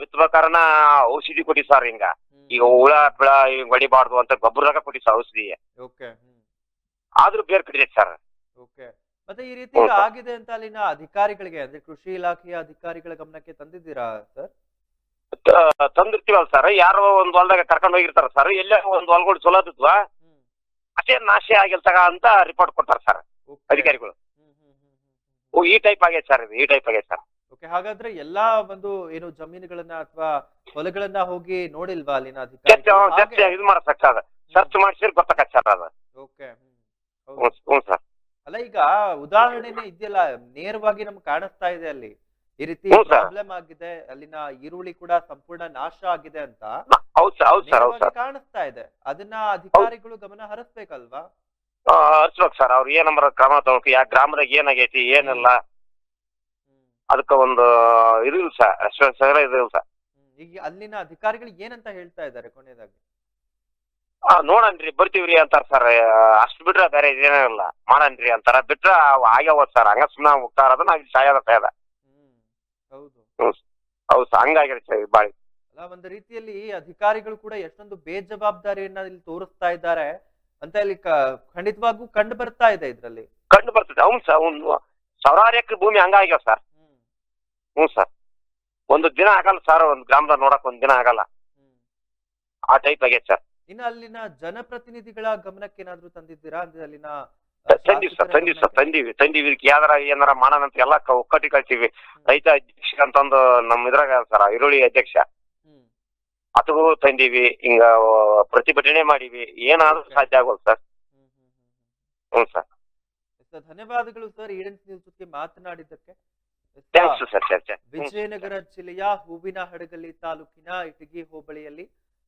ಬಿತ್ತಬೇಕಾರನ ಔಷಧಿ ಕೊಡಿ ಸರ್. ಹಿಂಗ ಈಗ ಹುಳ ಬಿಳ ಹೊಡಿಬಾರ್ದು ಅಂತ ಗೊಬ್ಬರದಾಗ ಕೊಡಿ ಸರ್ ಔಷಧಿ. ಆದ್ರೂ ಬೇರೆ ಕಡಿದೆ ಸರ್. ಮತ್ತೆ ಈ ರೀತಿ ಆಗಿದೆ ಅಂತ ಅಲ್ಲಿನ ಅಧಿಕಾರಿಗಳಿಗೆ ಅಂದ್ರೆ ಕೃಷಿ ಇಲಾಖೆಯ ಅಧಿಕಾರಿಗಳ ಗಮನಕ್ಕೆ ತಂದಿದ್ದೀರಾ ಸರ್? ತಂದಿರ್ತೀವಲ್ಲ ಸರ್. ಯಾರೋ ಒಂದ್ ಹೊಲ್ದಾಗ ಕರ್ಕೊಂಡು ಹೋಗಿರ್ತಾರ ಸರ್. ಎಲ್ಲೇ ಒಂದ್ ಹೊಲ್ಗಳು ಚಲೋ ಇದ್ವಾ ಅಷ್ಟೇ ನಾಶ ಆಗಿಲ್ತಾಗ ಅಂತ ರಿಪೋರ್ಟ್ ಕೊಡ್ತಾರ ಸರ್ ಅಧಿಕಾರಿಗಳು. ಈ ಟೈಪ್ ಆಗೈತೆ ಸರ್, ಇದು ಈ ಟೈಪ್ ಆಗೈತೆ ಸರ್. ಓಕೆ, ಹಾಗಾದ್ರೆ ಎಲ್ಲಾ ಒಂದು ಏನು ಜಮೀನುಗಳನ್ನ ಅಥವಾ ಹೊಲಗಳನ್ನ ಹೋಗಿ ನೋಡಿಲ್ವಾ ಅಲ್ಲಿನ ಅಧಿಕಾರಿ? ಇದು ಮಾಡಕ್ ಸರ್, ಸರ್ಚ್ ಮಾಡಿಸಿದ್ರೆ ಗೊತ್ತಾಗತ್ತೆ ಸರ್ ಅದು. ಓಕೆ, ಹ್ಞೂ ಸರ್. ಅಲ್ಲ, ಈಗ ಉದಾಹರಣೆನೇ ಇದೆಯಲ್ಲ, ನೇರವಾಗಿ ನಮ್ಗೆ ಕಾಣಿಸ್ತಾ ಇದೆ ಅಲ್ಲಿ ಈ ರೀತಿ ಪ್ರಾಬ್ಲಮ್ ಆಗಿದೆ, ಅಲ್ಲಿನ ಈರುಳ್ಳಿ ಕೂಡ ಸಂಪೂರ್ಣ ನಾಶ ಆಗಿದೆ ಅಂತ ಕಾಣಿಸ್ತಾ ಇದೆ. ಅದನ್ನ ಅಧಿಕಾರಿಗಳು ಗಮನ ಹರಿಸ್ಬೇಕಲ್ವಾ? ಹರಿಸ್ಬೇಕು ಸರ್. ಅವ್ರು ಏನಂಬರ ಕ್ರಮ ತಗೋಬೇಕು. ಯಾವ ಗ್ರಾಮದಾಗ ಏನಾಗೈತಿ ಏನಿಲ್ಲ ಅದಕ್ಕ ಒಂದು ಇದು ಇಲ್ಲ ಸರ್, ರೆಸ್ಪಾನ್ಸ್ ಇದು ಸರ್. ಈಗ ಅಲ್ಲಿನ ಅಧಿಕಾರಿಗಳು ಏನಂತ ಹೇಳ್ತಾ ಇದ್ದಾರೆ ಕೊನೆಯದಾಗಿ? ನೋಡನ್ರಿ ಬರ್ತೀವ್ರಿ ಅಂತಾರ ಸರ್. ಅಷ್ಟು ಬಿಟ್ರೆ ಬೇರೆ ಏನಿಲ್ಲ, ಮಾಡನ್ರಿ ಅಂತಾರ. ಬಿಟ್ರ ಆಗ್ಯಾವ ಸರ್, ಹಂಗ ಸುಮ್ಮನೆ ಹೋಗ್ತಾರ. ಅದನ್ನ ಸಾಯದ. ಹೌದು ಸರ್, ಹಂಗಾಗಿದೆ ಸರ್ ಬಾಳಿ. ಅಲ್ಲ, ಒಂದು ರೀತಿಯಲ್ಲಿ ಅಧಿಕಾರಿಗಳು ಕೂಡ ಎಷ್ಟೊಂದು ಬೇಜವಾಬ್ದಾರಿಯನ್ನ ಇಲ್ಲಿ ತೋರಿಸ್ತಾ ಇದ್ದಾರೆ ಅಂತ ಇಲ್ಲಿ ಖಂಡಿತವಾಗೂ ಕಂಡು ಬರ್ತಾ ಇದೆ. ಇದ್ರಲ್ಲಿ ಕಂಡು ಬರ್ತದೆ. ಅವ್ನು ಸರ್, ಒಂದು 1000 ಎಕರೆ ಭೂಮಿ ಹಂಗಾಗ್ಯಾವ ಸರ್. ಹ್ಞೂ ಸರ್, ಒಂದು ದಿನ ಆಗಲ್ಲ ಸರ್, ಒಂದು ಗ್ರಾಮದಾಗ ನೋಡಕ್ ಒಂದ್ ದಿನ ಆಗಲ್ಲ, ಆ ಟೈಪ್ ಆಗೈತೆ ಸರ್. ಇನ್ನು ಅಲ್ಲಿನ ಜನಪ್ರತಿನಿಧಿಗಳ ಗಮನಕ್ಕೆ ಏನಾದ್ರು ತಂದಿದ್ದೀರಾ? ಅಂದ್ರೆ ಅಲ್ಲಿನ ತಂದೀವಿ ಯಾವ್ದಾರ ಏನಾರ ಮಾಡೋಣಂತ ಎಲ್ಲ ಒಕ್ಕಟ್ಟಿ ಕಳ್ತೀವಿ. ರೈತ ಅಧ್ಯಕ್ಷ ಅಂತಂದು ನಮ್ ಇದ್ರಾಗ ಸರ್, ಈರುಳ್ಳಿ ಅಧ್ಯಕ್ಷ ಅದಕ್ಕೂ ತಂದೀವಿ. ಹಿಂಗ ಪ್ರತಿಭಟನೆ ಮಾಡೀವಿ, ಏನಾದ್ರೂ ಸಾಧ್ಯ ಆಗೋಲ್ಲ ಸರ್. ಹ್ಞೂ ಸರ್, ಧನ್ಯವಾದಗಳು ಸರ್ ಈಡೆನ್ಸ್ ನ್ಯೂಸ್ ಜೊತೆ ಮಾತನಾಡಿದ್ದಕ್ಕೆ. ವಿಜಯನಗರ ಜಿಲ್ಲೆಯ ಹೂವಿನಹಡಗಲಿ ತಾಲೂಕಿನ ಇಟಗಿ ಹೋಬಳಿಯಲ್ಲಿ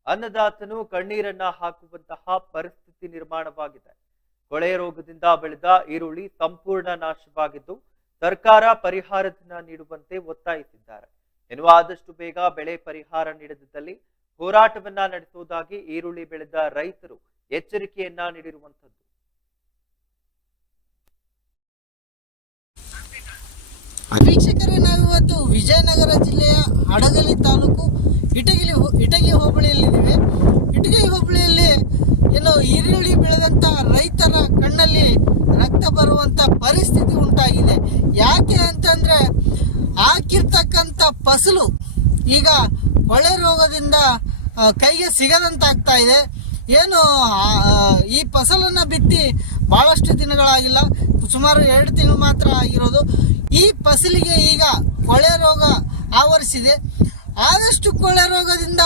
ಅನ್ನದಾತನು ಕಣ್ಣೀರನ್ನ ಹಾಕುವಂತಹ ಪರಿಸ್ಥಿತಿ ನಿರ್ಮಾಣವಾಗಿದೆ. ಕೊಳೆ ರೋಗದಿಂದ ಬೆಳೆದ ಈರುಳ್ಳಿ ಸಂಪೂರ್ಣ ನಾಶವಾಗಿದ್ದು ಸರ್ಕಾರ ಪರಿಹಾರ ಧನ ನೀಡುವಂತೆ ಒತ್ತಾಯಿಸಿದ್ದಾರೆ. ಇನ್ನು ಆದಷ್ಟು ಬೇಗ ಬೆಳೆ ಪರಿಹಾರ ನೀಡದಿದ್ದಲ್ಲಿ ಹೋರಾಟವನ್ನ ನಡೆಸುವುದಾಗಿ ಈರುಳ್ಳಿ ಬೆಳೆದ ರೈತರು ಎಚ್ಚರಿಕೆಯನ್ನ ನೀಡಿರುವಂತದ್ದು. ವೀಕ್ಷಕರೇ, ನಾವಿವತ್ತು ವಿಜಯನಗರ ಜಿಲ್ಲೆಯ ಹಡಗಲಿ ತಾಲೂಕು ಇಟಗಿ ಹೋಬಳಿಯಲ್ಲಿದ್ದೀವಿ. ಇಟಗಿ ಹೋಬಳಿಯಲ್ಲಿ ಏನು ಈರುಳ್ಳಿ ಬೆಳೆದಂತ ರೈತರ ಕಣ್ಣಲ್ಲಿ ರಕ್ತ ಬರುವಂತ ಪರಿಸ್ಥಿತಿ ಉಂಟಾಗಿದೆ. ಯಾಕೆ ಅಂತಂದ್ರೆ ಹಾಕಿರ್ತಕ್ಕಂಥ ಫಸಲು ಈಗ ಕೊಳೆ ರೋಗದಿಂದ ಕೈಗೆ ಸಿಗದಂತಾಗ್ತಾ ಇದೆ. ಏನು ಈ ಫಸಲನ್ನ ಬಿತ್ತಿ ಬಹಳಷ್ಟು ದಿನಗಳಾಗಿಲ್ಲ, ಸುಮಾರು 2 ತಿಂಗಳು ಮಾತ್ರ ಆಗಿರೋದು. ಈ ಫಸಲಿಗೆ ಈಗ ಕೊಳೆ ರೋಗ ಆವರಿಸಿದೆ. ಆದಷ್ಟು ಕೊಳೆ ರೋಗದಿಂದ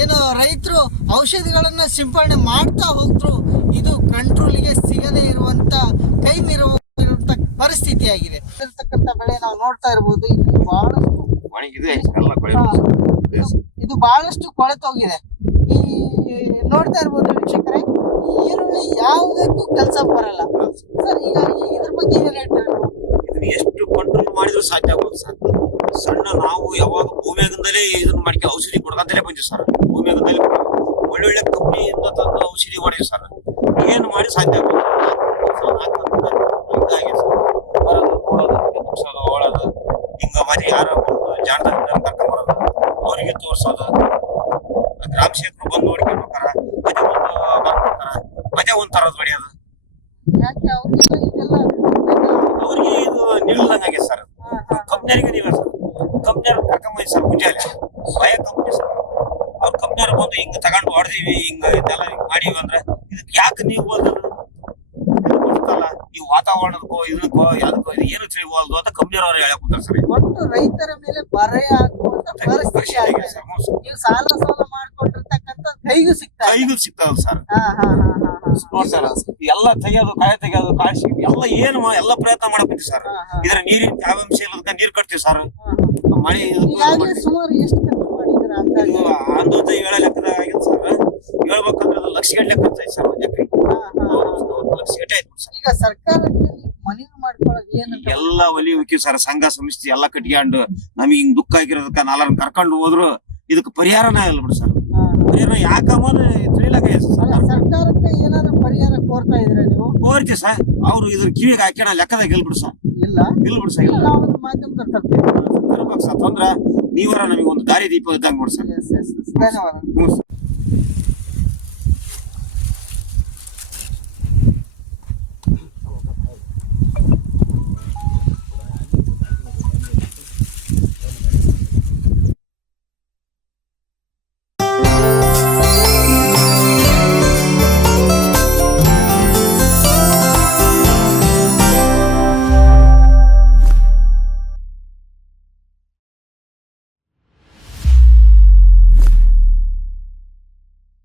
ಏನು ರೈತರು ಔಷಧಿಗಳನ್ನು ಸಿಂಪಡಣೆ ಮಾಡ್ತಾ ಹೋದ್ರು ಇದು ಕಂಟ್ರೋಲಿಗೆ ಸಿಗದೇ ಇರುವಂತ ಕೈ ಮೀರುವಂತ ಪರಿಸ್ಥಿತಿಯಾಗಿದೆ. ಇರ್ತಕ್ಕಂಥ ಬೆಳೆ ನಾವು ನೋಡ್ತಾ ಇರಬಹುದು. ಇದು ಬಹಳಷ್ಟು ಇದು ಬಹಳಷ್ಟು ಕೊಳೆತೋಗಿದೆ. ಈ ನೋಡ್ತಾ ಇರ್ಬೋದು ವೀಕ್ಷಕರೇ, ಈ ಈರುಳ್ಳಿ ಯಾವುದಕ್ಕೂ ಕೆಲಸ ಬರಲ್ಲ ಸರ್. ಈಗ ಇದ್ರ ಬಗ್ಗೆ ಏನ್ ಹೇಳ್ತಾರೆ? ಇದನ್ನ ಎಷ್ಟು ಕಂಟ್ರೋಲ್ ಮಾಡಿದ್ರು ಸಾಧ್ಯ ಆಗೋದು ಸರ್. ಸಣ್ಣ ನಾವು ಯಾವಾಗ ಭೂಮಿಯಾಗದಲ್ಲಿ ಇದನ್ನ ಮಾಡ್ಕೆ ಔಷಧಿ ಕೊಡ್ಕಂತಲೇ ಬಂದಿವಿ ಸರ್. ಭೂಮಿಯಾಗದಲ್ಲಿ ಒಳ್ಳೊಳ್ಳೆ ಕಂಪ್ನಿಯಿಂದ ತಂದು ಔಷಧಿ ಹೊಡೆಯುವ ಸರ್. ಏನು ಮಾಡಿ ಸಾಧ್ಯ ಆಗೋದು ಹಿಂಗಾಗಿ ಬರೋದು ನೋಡೋದು ಮುಗಿಸೋದು ಓಡೋದು ಹಿಂಗ ಮರಿ ಯಾರೋ ಒಂದು ಜಾಣದಿಂದ ಕರ್ಕೊಂಬರೋದು ಅವರಿಗೆ ತೋರ್ಸೋದು. ಗ್ರಾಮ ಸೇವಕರು ಬಂದು ನೋಡ್ಕೊಳ್ಬೇಕಾರ ಮಜೆ ಒಂದು ಬರ್ಕೊಡ್ತಾರ, ಮಜೆ ಒಂದ್ ತರದ್ ಹೊಡೆಯೋದು. ಯಾಕೆ ಅವ್ರಿಗೆ ಇದೆಲ್ಲ ಅವ್ರಿಗೆ ಇದು ನಿಲ್ಲದಂಗೆ ಸರ್. ಕಂಪ್ನಿಯರಿಗೆ ನೀವೇ ಸರ್. ಕಂಪ್ನಿಯವ್ರು ಕರ್ಕೊಂಬಂದಿ ಸರ್ ಮುಂಜಾನೆ ಭಯ ಕಂಪ್ನಿ ಸರ್. ಅವ್ರ ಕಂಪ್ನಿಯವ್ರು ಬಂದು ಹಿಂಗ ತಗೊಂಡು ಹೊಡೆದಿವಿ ಹಿಂಗ ಇದೆಲ್ಲ ಹಿಂಗ್ ಮಾಡಿವಿ ಅಂದ್ರೆ ಇದಕ್ಕೆ ಯಾಕೆ ನೀವು ಓದೋದು ಗೊತ್ತಲ್ಲ, ಈ ವಾತಾವರಣಕ್ಕೋ ಇದಕ್ಕೋ ಯಾವ್ದಕ್ಕೋ ಇದು ಏನು ತಿಳಿವಲ್ದು ಅಂತ ಕಂಪ್ನಿಯವ್ರು ಹೇಳಕ್ ಕೂತಾರೆ ಸರ್. ಒಟ್ಟು ರೈತರ ಮೇಲೆ ಬರೆ ಹಾಕುವಂತ ಪರಿಸ್ಥಿತಿ ಆಗಿದೆ. ನೀವು ಸಾಲ ಮಾಡ್ಕೊಂಡಿರ್ತಕ್ಕಂಥ ಕೈಗೂ ಸಿಗ್ತಾವ ಸರ್. ನೋಡಿ ಸರ್, ಎಲ್ಲ ತೆಗಿಯೋದು ಕಾಯಿ ತೆಗಿಯೋದು ಕಾಯಿಸಿ ಎಲ್ಲ ಎಲ್ಲ ಪ್ರಯತ್ನ ಮಾಡಬೇಕು ಸರ್. ಇದ್ರ ನೀರಿನ ತೇವಾಂಶ ಇಲ್ಲದಕ್ಕ ನೀರ್ ಕಟ್ತೀವಿ ಸರ್. ಮಳೆ ಸುಮಾರು ಎಷ್ಟು ಖರ್ಚು ಮಾಡಿದ್ರ ಅಂದಾಜು 7 ಲೆಕ್ಕದ ಆಗಿತ್ತು ಸರ್. ಹೇಳ್ಬೇಕಂದ್ರೆ ಅದು ಲಕ್ಷಗಟ್ಟಲೆ ಖರ್ಚಾಯ್ತು ಸರ್. ಒಂದ್ ಎಕರೆ ಲಕ್ಷಗಟ್ಟಲೆ ಆಯ್ತು ಸರ್. ಈಗ ಸರ್ಕಾರಕ್ಕೆ ಮನವಿ ಮಾಡ್ಕೊಳ್ಳೋದು ಏನಂತ ಎಲ್ಲ ಒಲಿ ಹೋಗಿ ಸರ್. ಸಂಘ ಸಂಸ್ಥೆ ಎಲ್ಲ ಕಟ್ಕೊಂಡು ನಮಗೆ ಹಿಂಗ್ ದುಃಖ ಆಗಿರೋದಕ್ಕ ನಾಲ್ಕು ಕರ್ಕೊಂಡು ಹೋದ್ರು ಇದಕ್ಕೆ ಪರಿಹಾರನ ಇಲ್ಲ ಬಿಡು ಸರ್. ಪರಿಹಾರ ಯಾಕಂಬುದು ತಿಳಿಲಕ್ಕ ಸರ್ಕಾರಕ್ಕೆ ಏನಾದ್ರು ಪರಿಹಾರ ಕೋರ್ತಾ ಇದ್ರೆ ನೀವು? ಕೋರ್ತೀವಿ ಸರ್. ಅವ್ರು ಇದ್ರ ಕಿವಿಗೆ ಹಾಕ್ಯಾಣ ಲೆಕ್ಕದಾಗ ಇಲ್ಬಿಡು ಸರ್. ಇಲ್ಲ ಬಿಡು ಸರ್. ಇಲ್ಲ ಮಾಧ್ಯಮದಲ್ಲಿ ತರ್ಬೇಕು ಸರ್. ತಂದ್ರ ನೀವರ ನಮಗೆ ಒಂದು ದಾರಿ ದೀಪ ಇದ್ದಂಗೆ ನೋಡಿ ಸರ್. ಧನ್ಯವಾದ.